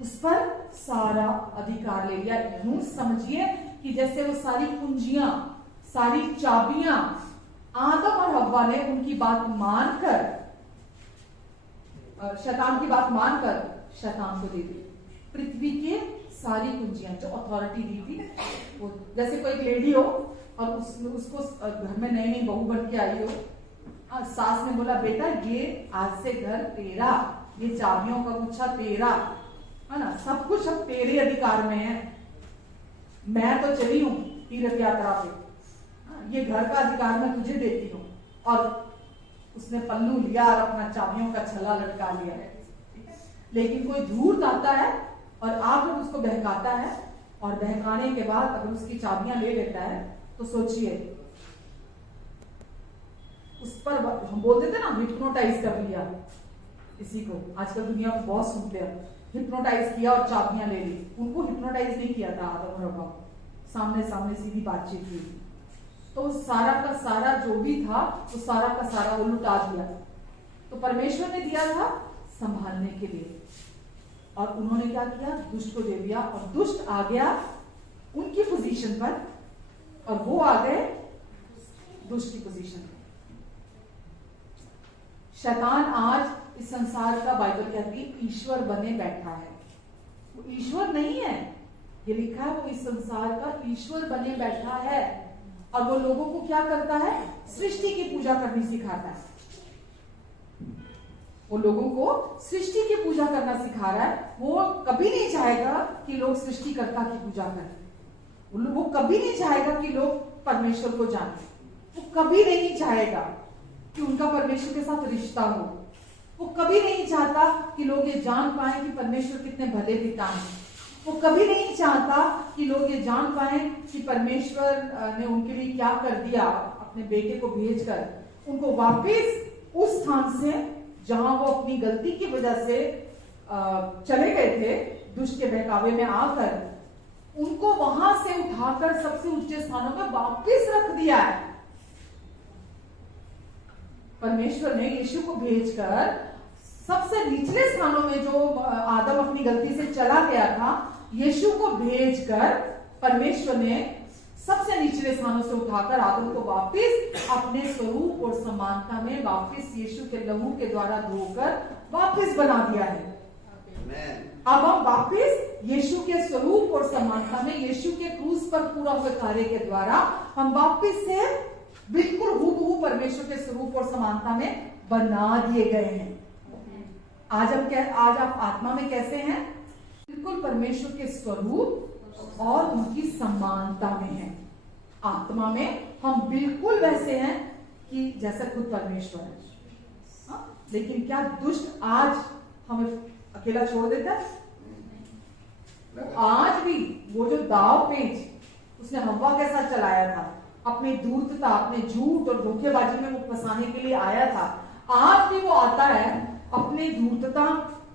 उस पर सारा अधिकार ले लिया। यूं समझिए कि जैसे वो सारी कुंजियां, सारी चाबियां आदम और हव्वा ने उनकी बात मानकर, शैतान की बात मानकर शैतान को दे दी। पृथ्वी के सारी कुंजियां, जो अथॉरिटी दी थी, वो जैसे कोई एक लेडी हो और उसको घर में नई नई बहू बन के आई हो, सास ने बोला बेटा ये आज से घर तेरा, ये चाबियों का गुच्छा तेरा है ना, सब कुछ अब तेरे अधिकार में है, मैं तो चली हूं तीर्थ यात्रा पे, ये घर का अधिकार मैं तुझे देती हूँ। और उसने पल्लू लिया और अपना चाबियों का छला लटका लिया है। लेकिन कोई धूर्त आता है और आकर उसको बहकाता है और बहकाने के बाद अगर उसकी चाबियां ले लेता है तो सोचिए, उस पर हम बोल देते ना हिप्नोटाइज कर लिया किसी को, आजकल दुनिया में बहुत सुनते हैं, हिप्नोटाइज किया और चाबियां ले ली। उनको हिप्नोटाइज नहीं किया था आदम और हवा, सामने सामने सीधी बातचीत हुई, तो सारा का सारा जो भी था वो सारा का सारा वो लुटा दिया। तो परमेश्वर ने दिया था संभालने के लिए, और उन्होंने क्या किया, दुष्ट को दे दिया, और दुष्ट आ गया उनकी पोजीशन पर और वो आ गए दुष्ट की पोजीशन पर। शैतान आज इस संसार का, बाइबल कहती है, ईश्वर बने बैठा है। वो ईश्वर नहीं है, ये लिखा है वो इस संसार का ईश्वर बने बैठा है, और वो लोगों को क्या करता है, सृष्टि की पूजा करनी सिखाता है। वो लोगों को सृष्टि की पूजा करना सिखा रहा है। वो कभी नहीं चाहेगा कि लोग सृष्टिकर्ता की पूजा करें, वो कभी नहीं चाहेगा कि लोग परमेश्वर को जाने, वो कभी नहीं चाहेगा कि उनका परमेश्वर के साथ रिश्ता हो, वो कभी नहीं चाहता कि लोग ये जान पाए कि परमेश्वर कितने भले पिता हैं, वो कभी नहीं चाहता कि लोग ये जान पाए कि परमेश्वर ने उनके लिए क्या कर दिया, अपने बेटे को भेजकर उनको वापस उस स्थान से जहां वो अपनी गलती की वजह से चले गए थे, दुष्ट के बहकावे में आकर, उनको वहां से उठाकर सबसे ऊंचे स्थानों में वापस रख दिया है। परमेश्वर ने यीशु को भेजकर सबसे निचले स्थानों में, जो आदम अपनी गलती से चला गया था, यीशु को भेजकर परमेश्वर ने सबसे निचले स्थानों से उठाकर आदम को वापस अपने स्वरूप और समानता में वापस यीशु के लहू के द्वारा धोकर वापस बना दिया है। अब हम वापस यीशु के स्वरूप और समानता में, यीशु के क्रूस पर पूरा हुए कार्य के द्वारा हम वापस से बिल्कुल हूबहू परमेश्वर के स्वरूप और समानता में बना दिए गए हैं। आज आप आत्मा में कैसे हैं? बिल्कुल परमेश्वर के स्वरूप और उनकी समानता में हैं। आत्मा में हम बिल्कुल वैसे हैं कि जैसा खुद परमेश्वर है। लेकिन क्या दुष्ट आज हमें अकेला छोड़ देता है? आज भी वो जो दाव पेच उसने हव्वा के साथ चलाया था, अपनी धूर्तता, अपने झूठ और धोखेबाजी में वो फंसाने के लिए आया था, आज भी वो आता है अपने धूर्तता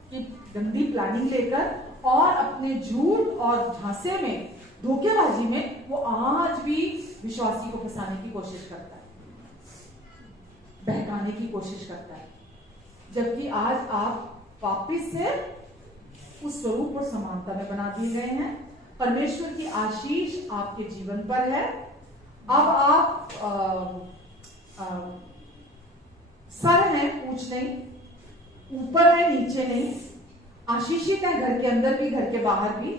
की गंदी प्लानिंग लेकर और अपने झूठ और झांसे में, धोखेबाजी में वो आज भी विश्वासी को फंसाने की कोशिश करता है, बहकाने की कोशिश करता है। जबकि आज आप वापिस से उस स्वरूप और समानता में बना दिए गए हैं। परमेश्वर की आशीष आपके जीवन पर है। अब आप सर हैं, पूछ नहीं, ऊपर है नीचे नहीं, आशीषित है घर के अंदर भी घर के बाहर भी,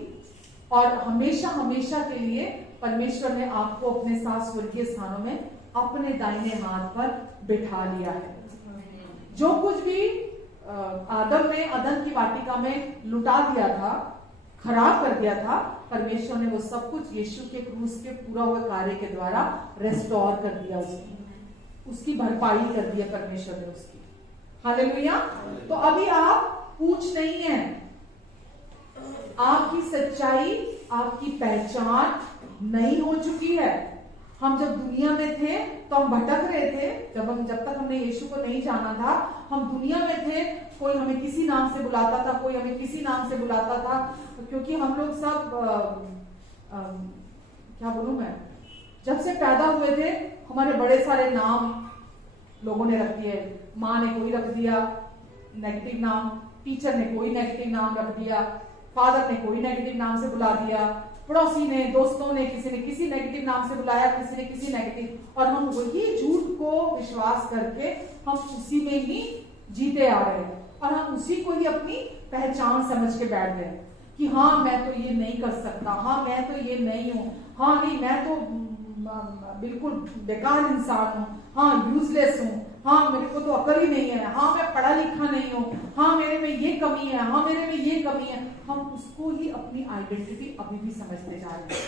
और हमेशा हमेशा के लिए परमेश्वर ने आपको अपने साथ स्वर्गीय स्थानों में अपने दाहिने हाथ पर बिठा लिया है। जो कुछ भी आदम ने अदन की वाटिका में लुटा दिया था, खराब कर दिया था, परमेश्वर ने वो सब कुछ यीशु के क्रूस के पूरा हुए कार्य के द्वारा रेस्टोर कर दिया, उसकी भरपाई कर दिया परमेश्वर ने उसकी। हालेलुया। तो अभी आप पूछ नहीं है, आपकी सच्चाई, आपकी पहचान नई हो चुकी है। हम जब दुनिया में थे तो हम भटक रहे थे, जब तक हमने यीशु को नहीं जाना था, हम दुनिया में थे, कोई हमें किसी नाम से बुलाता था, कोई हमें किसी नाम से बुलाता था, क्योंकि हम लोग सब क्या बोलूं मैं, जब से पैदा हुए थे हमारे बड़े सारे नाम लोगों ने रख दिए। माँ ने कोई रख दिया नेगेटिव नाम, टीचर ने कोई नेगेटिव नाम रख दिया, फादर ने कोई नेगेटिव नाम से बुला दिया, पड़ोसी ने, दोस्तों ने, किसी ने किसी नेगेटिव नाम से बुलाया, किसी ने किसी नेगेटिव, और हम वही झूठ को विश्वास करके हम उसी में ही जीते आ रहे हैं, और हम उसी को ही अपनी पहचान समझ के बैठ गए कि हाँ मैं तो ये नहीं कर सकता, हाँ मैं तो ये नहीं हूँ, हाँ नहीं मैं तो बिल्कुल बेकार इंसान हूँ, हाँ यूजलेस हूँ, हाँ मेरे को तो अकल ही नहीं है, हाँ मैं पढ़ा लिखा नहीं हूँ, हाँ मेरे में ये कमी है, हाँ मेरे में ये कमी है। हम उसको ही अपनी आइडेंटिटी अभी भी समझते जा रहे हैं।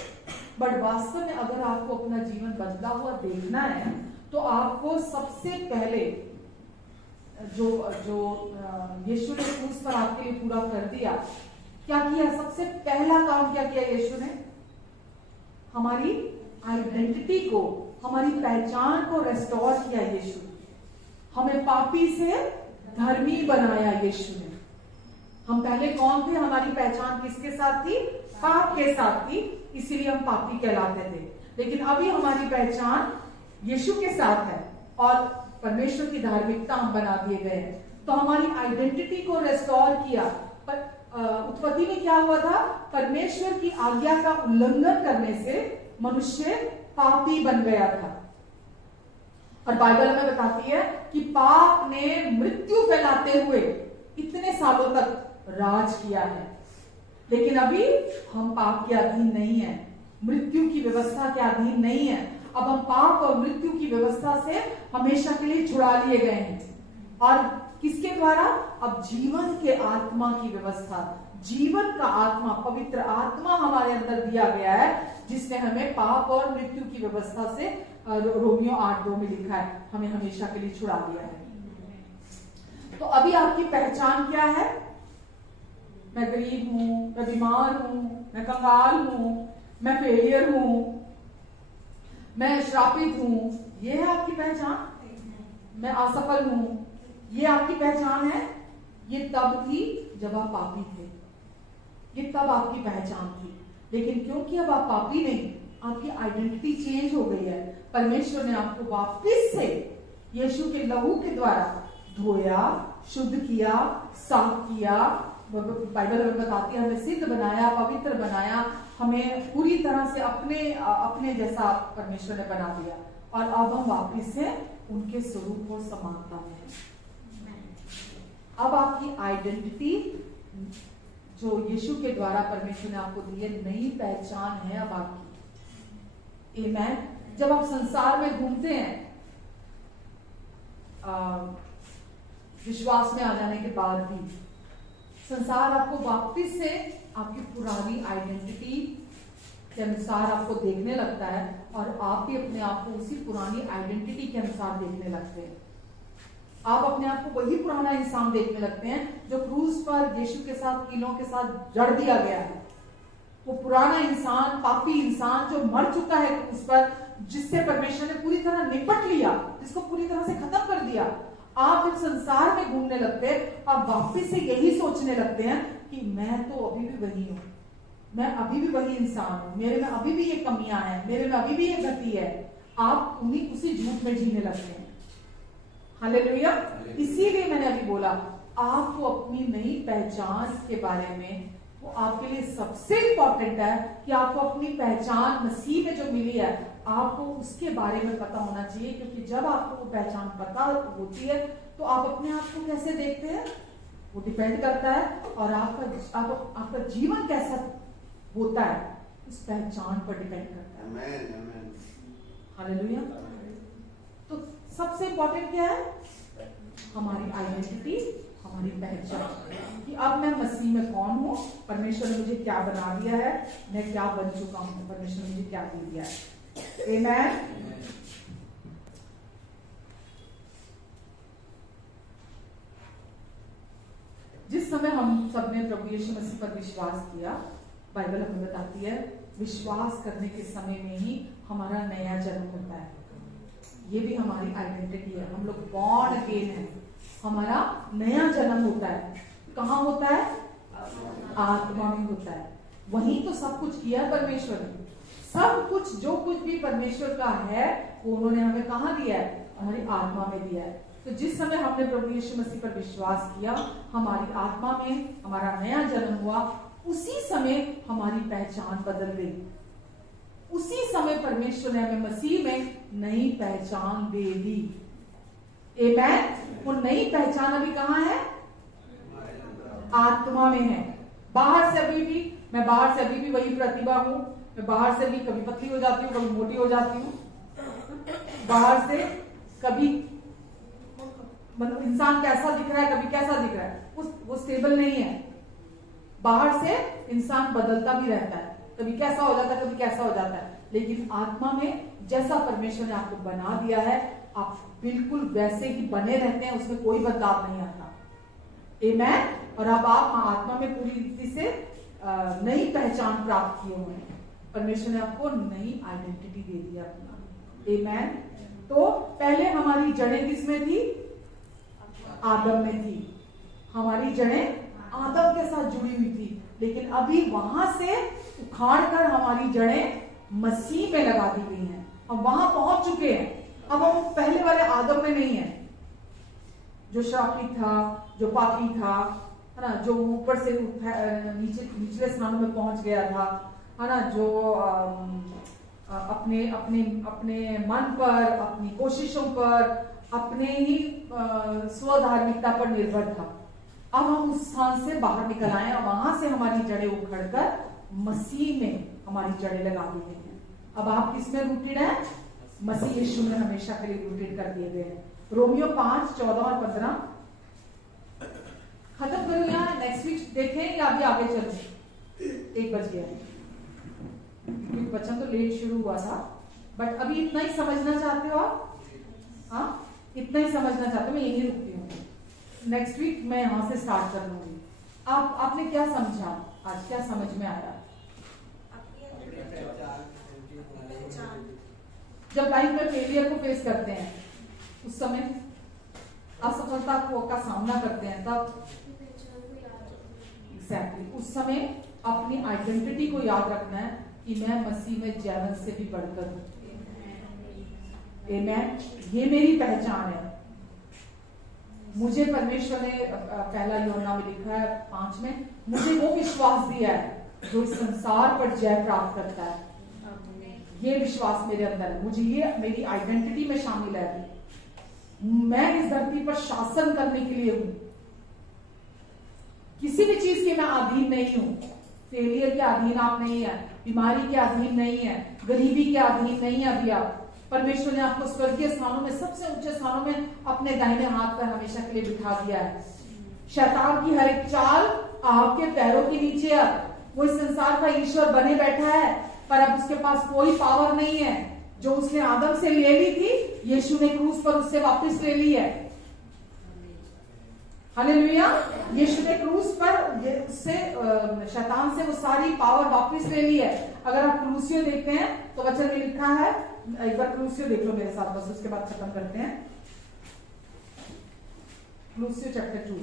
बट वास्तव में अगर आपको अपना जीवन बदला हुआ देखना है तो आपको सबसे पहले जो यीशु ने क्रूस पर आपके लिए पूरा कर दिया, क्या किया? सबसे पहला काम क्या किया यीशु ने? हमारी आइडेंटिटी को, हमारी पहचान को रेस्टोर किया यीशु। हमें पापी से धर्मी बनाया यीशु ने। हम पहले कौन थे? हमारी पहचान किसके साथ थी? पाप के साथ थी, इसीलिए हम पापी कहलाते थे। लेकिन अभी हमारी पहचान यीशु के साथ है और परमेश्वर की धार्मिकता हम बना दिए गए हैं। तो हमारी आइडेंटिटी को रेस्टोर किया। पर उत्पत्ति में क्या हुआ था? परमेश्वर की आज्ञा का उल्लंघन करने से मनुष्य पापी बन गया था। और बाइबल हमें बताती है कि पाप ने मृत्यु फैलाते हुए इतने सालों तक राज किया है। लेकिन अभी हम पाप के अधीन नहीं है, मृत्यु की व्यवस्था के अधीन नहीं है। अब हम पाप और मृत्यु की व्यवस्था से हमेशा के लिए छुड़ा लिए गए हैं। और किसके द्वारा? अब जीवन के आत्मा की व्यवस्था, जीवन का आत्मा, पवित्र आत्मा हमारे अंदर दिया गया है, जिसने हमें पाप और मृत्यु की व्यवस्था से, रोमियो 8:2 में लिखा है, हमें हमेशा के लिए छुड़ा दिया है। तो अभी आपकी पहचान क्या है? मैं गरीब हूं, मैं बीमार हूं, मैं कंगाल हूं, मैं फेलियर हूं, मैं श्रापित हूं, ये है आपकी पहचान। मैं असफल हूं, ये आपकी पहचान है। ये तब थी जब आप पापी थे, ये तब आपकी पहचान थी। लेकिन क्योंकि अब आप पापी नहीं, आपकी आइडेंटिटी चेंज हो गई है। परमेश्वर ने आपको वापस से यीशु के लहू के द्वारा धोया, शुद्ध किया, साफ किया। बाइबल हमें बताती है, हमें सिद्ध बनाया, पवित्र बनाया, हमें पूरी तरह से अपने जैसा परमेश्वर ने बना दिया। और अब हम वापस से उनके स्वरूप और समानता में हैं। अब आपकी आइडेंटिटी जो यीशु के द्वारा परमेश्वर ने आपको दी है, नई पहचान है अब आपकी। आमेन। जब आप संसार में घूमते हैं, विश्वास में आ जाने के बाद भी, संसार आपको वापस से आपकी पुरानी आइडेंटिटी के अनुसार आपको देखने लगता है और आप भी अपने आप को उसी पुरानी आइडेंटिटी के अनुसार देखने लगते हैं। आप अपने आप को वही पुराना इंसान देखने लगते हैं जो क्रूज पर यीशु के साथ, कीलों के साथ जड़ दिया गया है। वो पुराना इंसान, पापी इंसान जो मर चुका है क्रूज पर, जिससे परमेश्वर ने पूरी तरह निपट लिया, जिसको पूरी तरह से खत्म कर दिया। आप जब संसार में घूमने लगते हैं, आप वापस से यही सोचने लगते हैं कि मैं तो अभी भी वही हूं, मैं अभी भी वही इंसान हूं, मेरे में अभी भी ये कमियां हैं, मेरे में अभी भी ये गति है। आप उसी झूठ में जीने लगते हैं। हालेलुया। इसीलिए मैंने अभी बोला, आपको अपनी नई पहचान के बारे में, वो आपके लिए सबसे इंपॉर्टेंट है कि आपको अपनी पहचान मसीह में जो मिली है, आपको उसके बारे में पता होना चाहिए। क्योंकि जब आपको वो पहचान पता होती है तो आप अपने आप को कैसे देखते हैं वो डिपेंड करता है, और आपका जीवन कैसा होता है उस पहचान पर डिपेंड करता है। आमेन। हालेलुया। तो सबसे इंपॉर्टेंट क्या है? हमारी आइडेंटिटी, हमारी पहचान, कि अब मैं मसीह में कौन हूं, परमेश्वर ने मुझे क्या बना दिया है, मैं क्या बन चुका हूं, परमेश्वर ने मुझे क्या दे दिया है। आमेन। जिस समय हम सबने प्रभु यीशु मसीह पर विश्वास किया, बाइबल हमें बताती है, विश्वास करने के समय में ही हमारा नया जन्म होता है। ये भी हमारी आइडेंटिटी है। हम लोग बॉर्न अगेन है, हमारा नया जन्म होता है। कहाँ होता है? आत्मा में होता है। वहीं तो सब कुछ किया है परमेश्वर ने। सब कुछ, जो कुछ भी परमेश्वर का है, वो उन्होंने हमें कहाँ दिया है? हमारी आत्मा में दिया है। तो जिस समय हमने प्रभु यीशु मसीह पर विश्वास किया, हमारी आत्मा में हमारा नया जन्म हुआ, उसी समय हमारी पहचान बदल गई। उसी समय परमेश्वर ने हमें मसीह में नई पहचान दे दी। आमेन। वो नई पहचान अभी कहाँ है? आत्मा में है। बाहर से अभी भी वही प्रतिभा हूं। मैं बाहर से भी कभी पतली हो जाती हूँ, कभी मोटी हो जाती हूँ। बाहर से कभी मतलब इंसान कैसा दिख रहा है, कभी कैसा दिख रहा है, वो स्टेबल नहीं है। बाहर से इंसान बदलता भी रहता है, कभी कैसा हो जाता है, कभी कैसा हो जाता है। लेकिन आत्मा में जैसा परमेश्वर ने आपको बना दिया है, आप बिल्कुल वैसे ही बने रहते हैं, उसमें कोई बदलाव नहीं आता। आमेन। और अब आप आत्मा में पूरी रीति से नई पहचान प्राप्त किए हुए हैं। परमेश्वर ने आपको नई आइडेंटिटी दे दी अपनी। आमेन। तो पहले हमारी जड़ें किसमें थी? आदम में थी। हमारी जड़ें आदम के साथ जुड़ी हुई थी, लेकिन अभी वहां से उखाड़ कर हमारी जड़ें मसीह में लगा दी गई हैं। अब वहां पहुंच चुके हैं। अब हम पहले वाले आदम में नहीं है, जो श्रापित था, जो पापी था, है ना, जो ऊपर से निचले स्थानों में पहुंच गया था, है ना, जो अपने अपने अपने मन पर, अपनी कोशिशों पर, अपने ही स्वधार्मिकता पर निर्भर था। अब हम उस स्थान से बाहर निकल आए और वहां से हमारी जड़ें उखड़कर मसीह में हमारी जड़ें लगा दी गई हैं। अब आप किसमें रूटेड है? मसीह यीशु में हमेशा के लिए रूटेड कर दिए गए हैं। रोमियो 5:14 और 15 खत्म करूं यहाँ, नेक्स्ट वीक देखें या अभी आगे चलो? 1 बज गया है, क्योंकि वचन तो लेट शुरू हुआ था, बट अभी इतना ही समझना चाहते हो आप? हाँ, इतना ही समझना चाहते हो। मैं यही रुकती हूँ, नेक्स्ट वीक मैं यहां से स्टार्ट कर लूंगी। आपने क्या समझा आज? क्या समझ में आया? जब लाइफ में फेलियर को फेस करते हैं, उस समय असफलता का सामना करते हैं, तब एग्जैक्टली उस समय अपनी आइडेंटिटी को याद रखना है कि मैं मसीह में जैवन से भी बढ़कर हूं। आमेन। ये मेरी पहचान है। मुझे परमेश्वर ने पहला यूहन्ना में लिखा है 5 में, मुझे वो विश्वास दिया है जो इस संसार पर जय प्राप्त करता है। ये विश्वास मेरे अंदर है। मुझे ये मेरी आइडेंटिटी में शामिल है। मैं इस धरती पर शासन करने के लिए हूं। किसी भी चीज के मैं अधीन नहीं हूं। फेलियर के अधीन आप नहीं है, बीमारी के अधीन नहीं है, गरीबी के अधीन नहीं है। अभी आप, परमेश्वर ने आपको स्वर्गीय स्थानों में, सबसे ऊंचे स्थानों में अपने दाहिने हाथ पर हमेशा के लिए बिठा दिया है। शैतान की हर एक चाल आपके पैरों के नीचे है। वो इस संसार का ईश्वर बने बैठा है, पर अब उसके पास कोई पावर नहीं है। जो उसने आदम से ले ली थी, यीशु ने क्रूस पर उससे वापस ले ली है। हालेलुया। यीशु ने क्रूस पर उससे शैतान से वो सारी पावर वापस ले ली है। अगर आप क्रूसियो देखते हैं तो वचन में लिखा है, एक बार क्रूसियो देख लो मेरे साथ, बस उसके बाद खत्म करते हैं। क्रूसियो चैप्टर 2।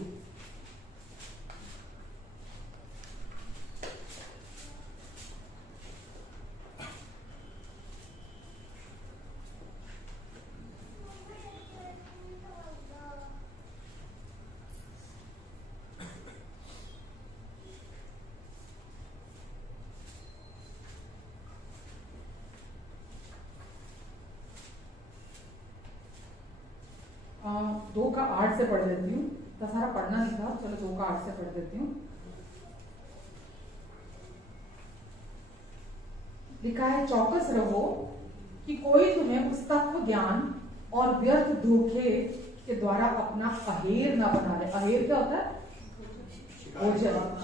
दो का 8 से पढ़ देती हूँ। तो सारा पढ़ना नहीं था, चलो 2 का 8 से पढ़ देती हूँ। लिखा है, चौकस रहो कि कोई तुम्हें उस तत्व ज्ञान और व्यर्थ धोखे के द्वारा अपना अहेर ना बना ले। अहेर क्या होता है?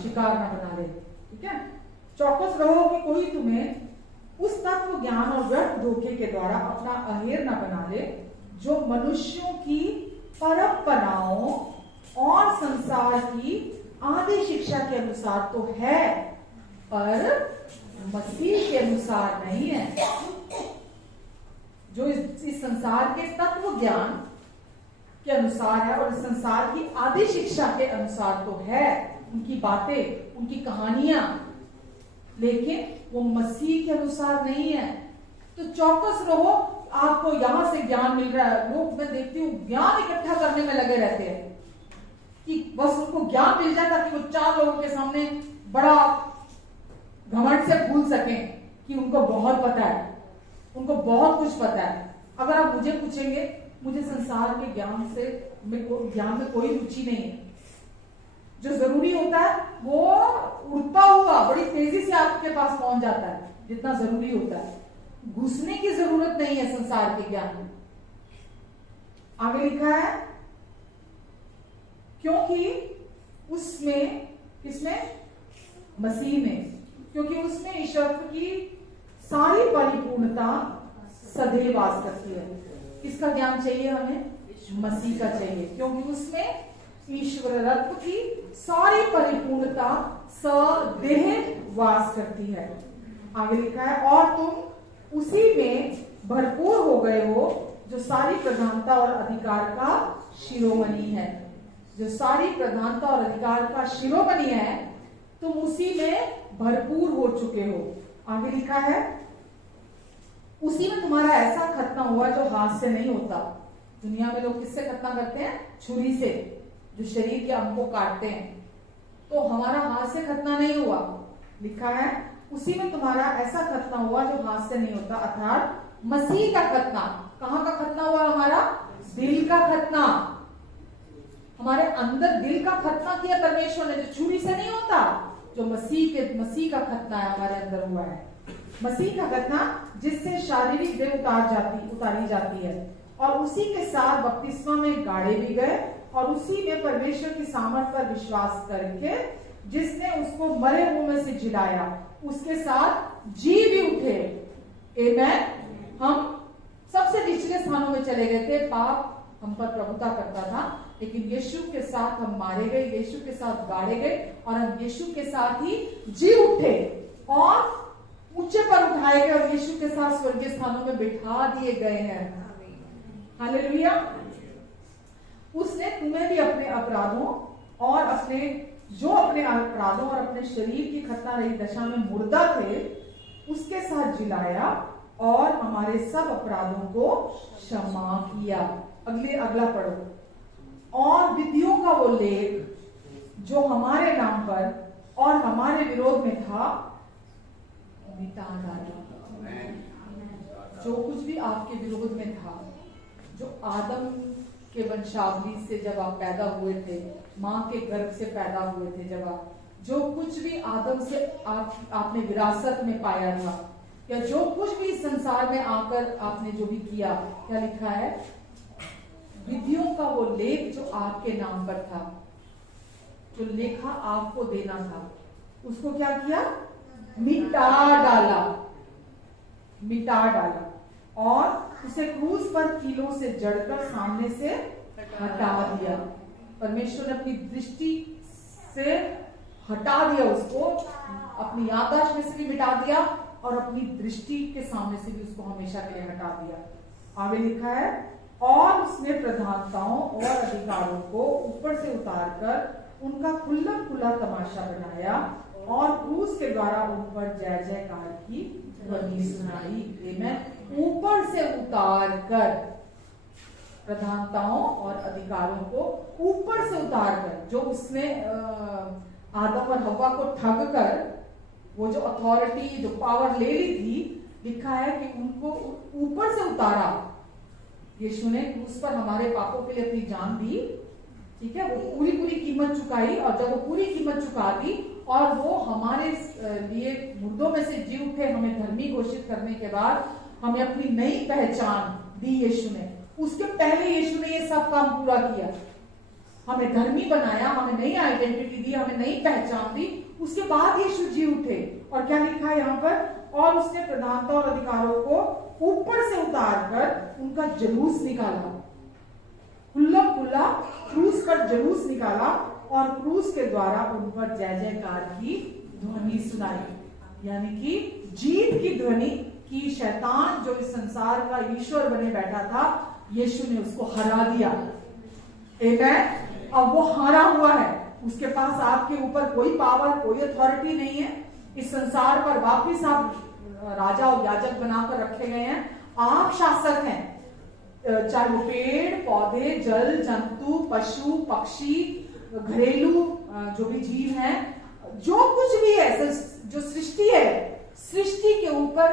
शिकार ना बना ले। ठीक है, चौकस रहो कि कोई तुम्हें उस तत्व ज्ञान और व्यर्थ धोखे के द्वारा अपना अहेर ना बना ले, जो मनुष्यों की परंपराओं और संसार की आदि शिक्षा के अनुसार तो है, पर मसीह के अनुसार नहीं है। जो इस संसार के तत्व ज्ञान के अनुसार है और इस संसार की आदि शिक्षा के अनुसार तो है, उनकी बातें, उनकी कहानियां, लेकिन वो मसीह के अनुसार नहीं है। तो चौकस रहो। आपको यहां से ज्ञान मिल रहा है। लोग, मैं देखती हूँ, ज्ञान इकट्ठा करने में लगे रहते हैं कि बस उनको ज्ञान मिल जाए ताकि वो 4 लोगों के सामने बड़ा घमंड से भूल सकें कि उनको बहुत पता है, उनको बहुत कुछ पता है। अगर आप मुझे पूछेंगे, मुझे संसार के ज्ञान में कोई रुचि नहीं है। जो जरूरी होता है वो उड़ता हुआ बड़ी तेजी से आपके पास पहुंच जाता है, जितना जरूरी होता है। घुसने की जरूरत नहीं है संसार के ज्ञान में। आगे लिखा है, क्योंकि उसमें, किसमें? मसीह में, क्योंकि उसमें ईश्वरत्व की सारी परिपूर्णता सदैव वास करती है। किसका ज्ञान चाहिए हमें? मसीह का चाहिए, क्योंकि उसमें ईश्वरत्व की सारी परिपूर्णता सदैव वास करती है। आगे लिखा है, और तुम उसी में भरपूर हो गए हो जो सारी प्रधानता और अधिकार का शिरोमणि है। जो सारी प्रधानता और अधिकार का शिरोमणि है, तुम उसी में भरपूर हो चुके हो। आगे लिखा है, उसी में तुम्हारा ऐसा खतना हुआ जो हाथ से नहीं होता। दुनिया में लोग किससे खतना करते हैं? छुरी से, जो शरीर के अंग को काटते हैं। तो हमारा हाथ से खतना नहीं हुआ। लिखा है, उसी में तुम्हारा ऐसा खतना हुआ जो हाथ से नहीं होता, अर्थात मसीह का खतना। कहां का खतना हुआ? हमारा दिल का खतना। हमारे अंदर दिल का खतना किया परमेश्वर ने, जो छुरी से नहीं होता, जो मसीह का खतना है हमारे अंदर हुआ है। मसीह का खतना जिससे शारीरिक देह उतारी जाती है, और उसी के साथ बपतिस्मा में गाड़े भी गए, और उसी में परमेश्वर की सामर्थ पर विश्वास करके जिसने उसको मरे हुए में से जिलाया, उसके साथ जी भी उठे। आमेन। हम सबसे निचले स्थानों में चले गए थे, पाप हम पर प्रभुता करता था, लेकिन यीशु के साथ हम मारे गए, यीशु के साथ गाड़े गए, और हम यीशु के साथ ही जी उठे और ऊंचे पर उठाए गए, और यीशु के साथ स्वर्गीय स्थानों में बिठा दिए गए हैं। हालेलुया। उसने तुम्हें भी अपने अपराधों और अपने और अपने शरीर की खतना रही दशा में मुर्दा थे, उसके साथ जिलाया और हमारे सब अपराधों को क्षमा किया। अगला पढ़ो। और विधियों का वो लेख जो हमारे नाम पर और हमारे विरोध में था, मिटा डाला। जो कुछ भी आपके विरोध में था, जो आदम के वंशावली से जब आप पैदा हुए थे, मां के गर्भ से पैदा हुए थे, जब आप जो कुछ भी आदम से आपने विरासत में पाया था, या जो कुछ भी इस संसार में आकर आपने जो भी किया, क्या लिखा है? विधियों का वो लेख जो आपके नाम पर था, जो लेखा आपको देना था, उसको क्या किया? मिटा डाला और उसे क्रूस पर कीलों से जड़कर सामने से हटा दिया। परमेश्वर ने अपनी दृष्टि से हटा दिया, उसको अपनी याददाश्त में से भी मिटा दिया, और अपनी दृष्टि के सामने से भी उसको हमेशा के लिए हटा दिया। आगे लिखा है, और उसने प्रधानताओं और अधिकारों को ऊपर से उतारकर उनका खुला तमाशा बनाया, और क्रूस के द्वारा उन पर जय जयकार की ध्वनि सुनाई। आमीन। ऊपर से उतार कर, प्रधानताओं और अधिकारों को ऊपर से उतार कर, जो उसने आदम और हव्वा को ठग कर वो जो अथॉरिटी, जो पावर ले ली थी, लिखा है कि उनको ऊपर से उतारा। यीशु ने क्रूस पर हमारे पापों के लिए अपनी जान दी, ठीक है, वो पूरी कीमत चुकाई, और जब वो पूरी कीमत चुका दी और वो हमारे लिए मुर्दों में से जी उठे, हमें धर्मी घोषित करने के बाद हमें अपनी नई पहचान दी यीशु ने। उसके पहले यीशु ने ये सब काम पूरा किया, हमें धर्मी बनाया, हमें नई आइडेंटिटी दी, हमें नई पहचान दी। उसके बाद यीशु जी उठे, और क्या लिखा है यहाँ पर? और उसने प्रधानता और अधिकारों को ऊपर से उतारकर उनका जुलूस निकाला, खुला क्रूस पर जुलूस निकाला, और क्रूस के द्वारा उन पर जय जयकार की ध्वनि सुनाई। यानी कि जीत की ध्वनि की शैतान जो इस संसार का ईश्वर बने बैठा था, यीशु ने उसको हरा दिया। आमीन। अब वो हारा हुआ है, उसके पास आपके ऊपर कोई पावर, कोई अथॉरिटी नहीं है। इस संसार पर वापिस आप राजा और याजक बनाकर रखे गए हैं, आप शासक हैं। चाहे वो पेड़ पौधे, जल जंतु, पशु पक्षी, घरेलू जो भी जीव हैं, जो कुछ भी है, जो सृष्टि है, सृष्टि के ऊपर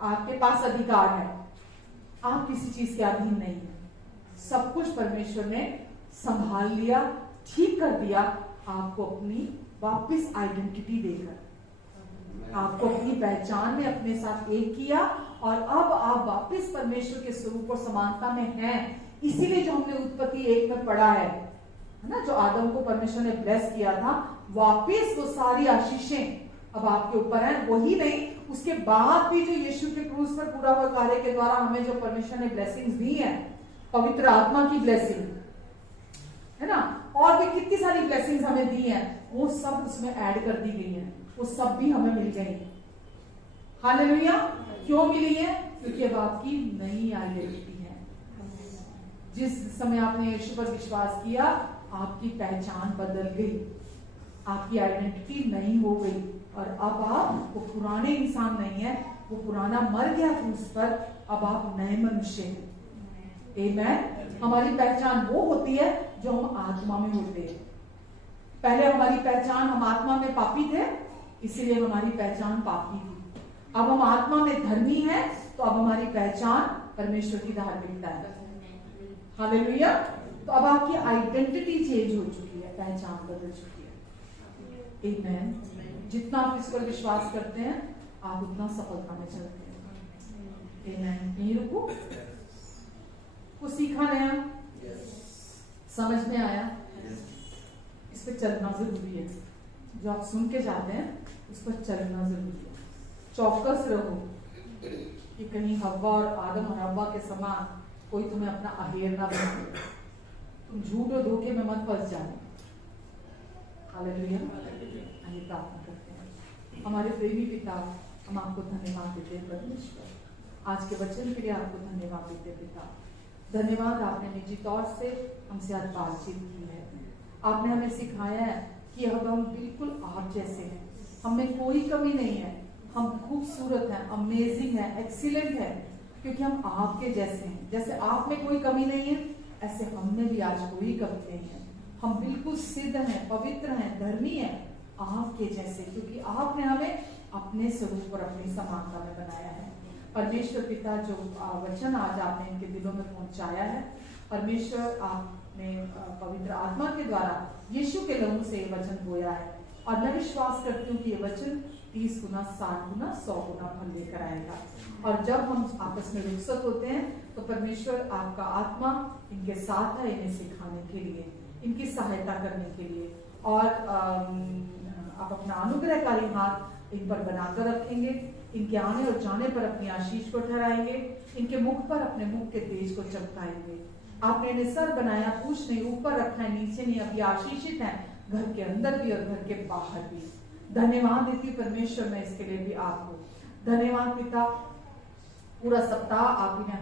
आपके पास अधिकार है। आप किसी चीज के अधीन नहीं है। सब कुछ परमेश्वर ने संभाल लिया, ठीक कर दिया, आपको अपनी वापस आइडेंटिटी देकर, आपको अपनी पहचान में अपने साथ एक किया, और अब आप वापस परमेश्वर के स्वरूप और समानता में हैं। इसीलिए जो हमने उत्पत्ति 1 में पढ़ा है ना, जो आदम को परमेश्वर ने ब्लेस किया था, वापस वो सारी आशीषें अब आपके ऊपर हैं। वही नहीं, उसके बाद भी जो यीशु के क्रूस पर पूरा हुआ कार्य के द्वारा हमें जो परमेश्वर ने ब्लेसिंग्स दी हैं, पवित्र आत्मा की ब्लेसिंग है ना, और भी कितनी सारी ब्लेसिंग्स हमें दी हैं, वो सब उसमें ऐड कर दी गई हैं, वो सब भी हमें मिल गई। हालेलुया। क्यों मिली है? क्योंकि अब आपकी नई आइडेंटिटी है। जिस समय आपने यीशु पर विश्वास किया, आपकी पहचान बदल गई, आपकी आइडेंटिटी नई हो गई, और अब आप वो पुराने इंसान नहीं है, वो पुराना मर गया क्रूस पर, अब आप नए मनुष्य हैं। आमेन। हमारी पहचान वो होती है जो हम आत्मा में होते हैं। पहले हमारी पहचान, हम आत्मा में पापी थे, इसीलिए हमारी पहचान पापी थी। अब हम आत्मा में धर्मी हैं, तो अब हमारी पहचान परमेश्वर की धार्मिकता है। हालेलुया। तो अब आपकी आइडेंटिटी चेंज हो चुकी है, पहचान बदल चुकी है। आमेन। जितना आप इस पर विश्वास करते हैं, आप उतना सफलता में चलते हैं। आमेन। यहीं रुको। कुछ सीखा नया, समझ में आया? इस पर चलना जरूरी है। जो आप सुन के जाते हैं, उस पर चलना जरूरी है। चौकस रहो कि कहीं हव्वा और आदम और हव्वा के समान कोई तुम्हें अपना अहेर ना बना दे। तुम झूठ और धोखे में मत फंस जाए। हालेलुया। आइए प्रार्थना करते हैं। हमारे प्रेमी पिता, हम आपको धन्यवाद देते हैं परमेश्वर, आज के वचन के लिए आपको धन्यवाद देते हैं पिता। धन्यवाद, आपने निजी तौर से हमसे आज बातचीत की है। आपने हमें सिखाया है कि अब हम बिल्कुल आप जैसे हैं, हमें कोई कमी नहीं है, हम खूबसूरत हैं, अमेजिंग है, एक्सीलेंट है, क्योंकि हम आपके जैसे हैं। जैसे आप में कोई कमी नहीं है, ऐसे हम में भी आज कोई कमी नहीं है। हम बिल्कुल सिद्ध हैं, पवित्र हैं, धर्मी हैं, आपके जैसे, क्योंकि आपने हमें अपने स्वरूप और अपनी समानता में बनाया है। परमेश्वर पिता, जो वचन आज आपने इनके दिलों में पहुंचाया है, परमेश्वर आपने पवित्र आत्मा के द्वारा यीशु के लहू से ये वचन बोया है, और मैं विश्वास करती हूँ कि ये वचन 30 गुना, 60 गुना, 100 गुना फल लेकर आएगा। और जब हम आपस में रुखसत होते हैं, तो परमेश्वर आपका आत्मा इनके साथ है, इन्हें सिखाने के लिए, इनकी सहायता करने के लिए, और आप अपना अनुग्रहकारी हाथ इन पर बनाकर रखेंगे, इनके आने और जाने पर अपनी आशीष को ठहराएंगे, इनके मुख पर अपने मुख के तेज को चमकाएंगे। आपने इन्हें सर बनाया, पूछ नहीं, ऊपर रखना है, नीचे नहीं, अभी आशीषित है, घर के अंदर भी और घर के बाहर भी। धन्यवाद देती परमेश्वर, मैं इसके लिए भी आपको धन्यवाद पिता। पूरा सप्ताह आप इन्हें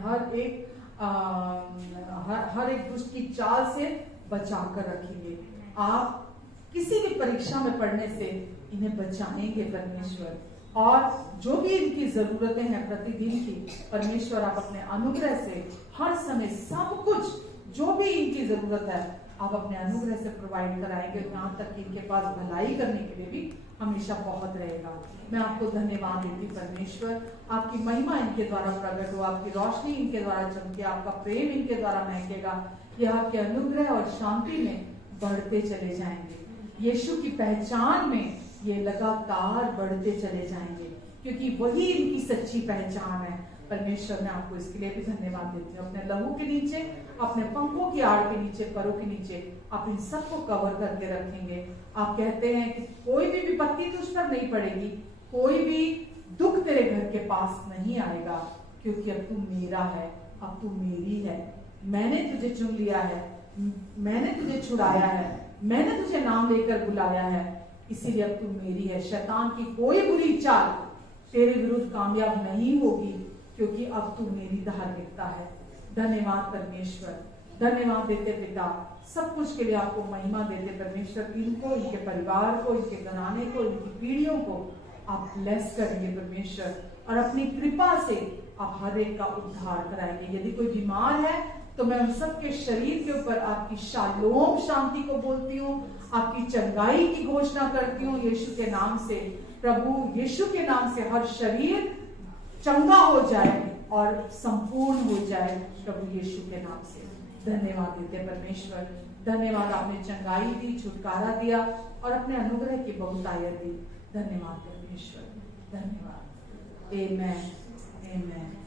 हर एक दुष्ट की चाल से बचा कर रखेंगे। आप किसी भी परीक्षा में पढ़ने से इन्हें बचाएंगे परमेश्वर, और जो भी इनकी जरूरतें हैं प्रतिदिन की, परमेश्वर आप अपने अनुग्रह से हर समय सब कुछ जो भी इनकी जरूरत है आप अपने अनुग्रह से प्रोवाइड कराएंगे, यहाँ तक कि इनके पास भलाई करने के लिए भी हमेशा बहुत रहेगा। मैं आपको धन्यवाद देती परमेश्वर, आपकी महिमा इनके द्वारा प्रकट हो, आपकी रोशनी इनके द्वारा चमके, आपका प्रेम इनके द्वारा महकेगा, ये आपके अनुग्रह और शांति में बढ़ते चले जाएंगे। यीशु की पहचान में ये लगातार बढ़ते चले जाएंगे, क्योंकि वही इनकी सच्ची पहचान है। परमेश्वर, मैं आपको इसके लिए भी धन्यवाद देती हूँ। अपने लहू के नीचे, अपने पंखों की आड़ के नीचे, परों के नीचे आप इन सबको कवर करके रखेंगे। आप कहते हैं कि कोई भी विपत्ति तुझ पर नहीं पड़ेगी, कोई भी दुख तेरे घर के पास नहीं आएगा, क्योंकि अब तू मेरा है, अब तू मेरी है। मैंने तुझे चुन लिया है, मैंने तुझे छुड़ाया है, मैंने तुझे नाम लेकर बुलाया है, इसीलिए अब तू मेरी है। शैतान की कोई बुरी चाल तेरे विरुद्ध कामयाब नहीं होगी, क्योंकि अब तू मेरी धार्मिकता है। धन्यवाद परमेश्वर, धन्यवाद देते पिता, सब कुछ के लिए आपको महिमा देते परमेश्वर। इनको, इनके परिवार को, इनके घराने को, इनकी पीढ़ियों को आप ब्लेस करेंगे परमेश्वर, और अपनी कृपा से आप हर एक का उद्धार कराएंगे। यदि कोई बीमार है तो मैं उन सब के शरीर के ऊपर आपकी शालोम शांति को बोलती हूँ, आपकी चंगाई की घोषणा करती हूँ यीशु के नाम से। प्रभु यीशु के नाम से हर शरीर चंगा हो जाए और संपूर्ण हो जाए प्रभु यीशु के नाम से। धन्यवाद देते परमेश्वर, धन्यवाद, आपने चंगाई दी, छुटकारा दिया और अपने अनुग्रह की बहुतायत दी। धन्यवाद परमेश्वर, धन्यवाद। आमेन, आमेन।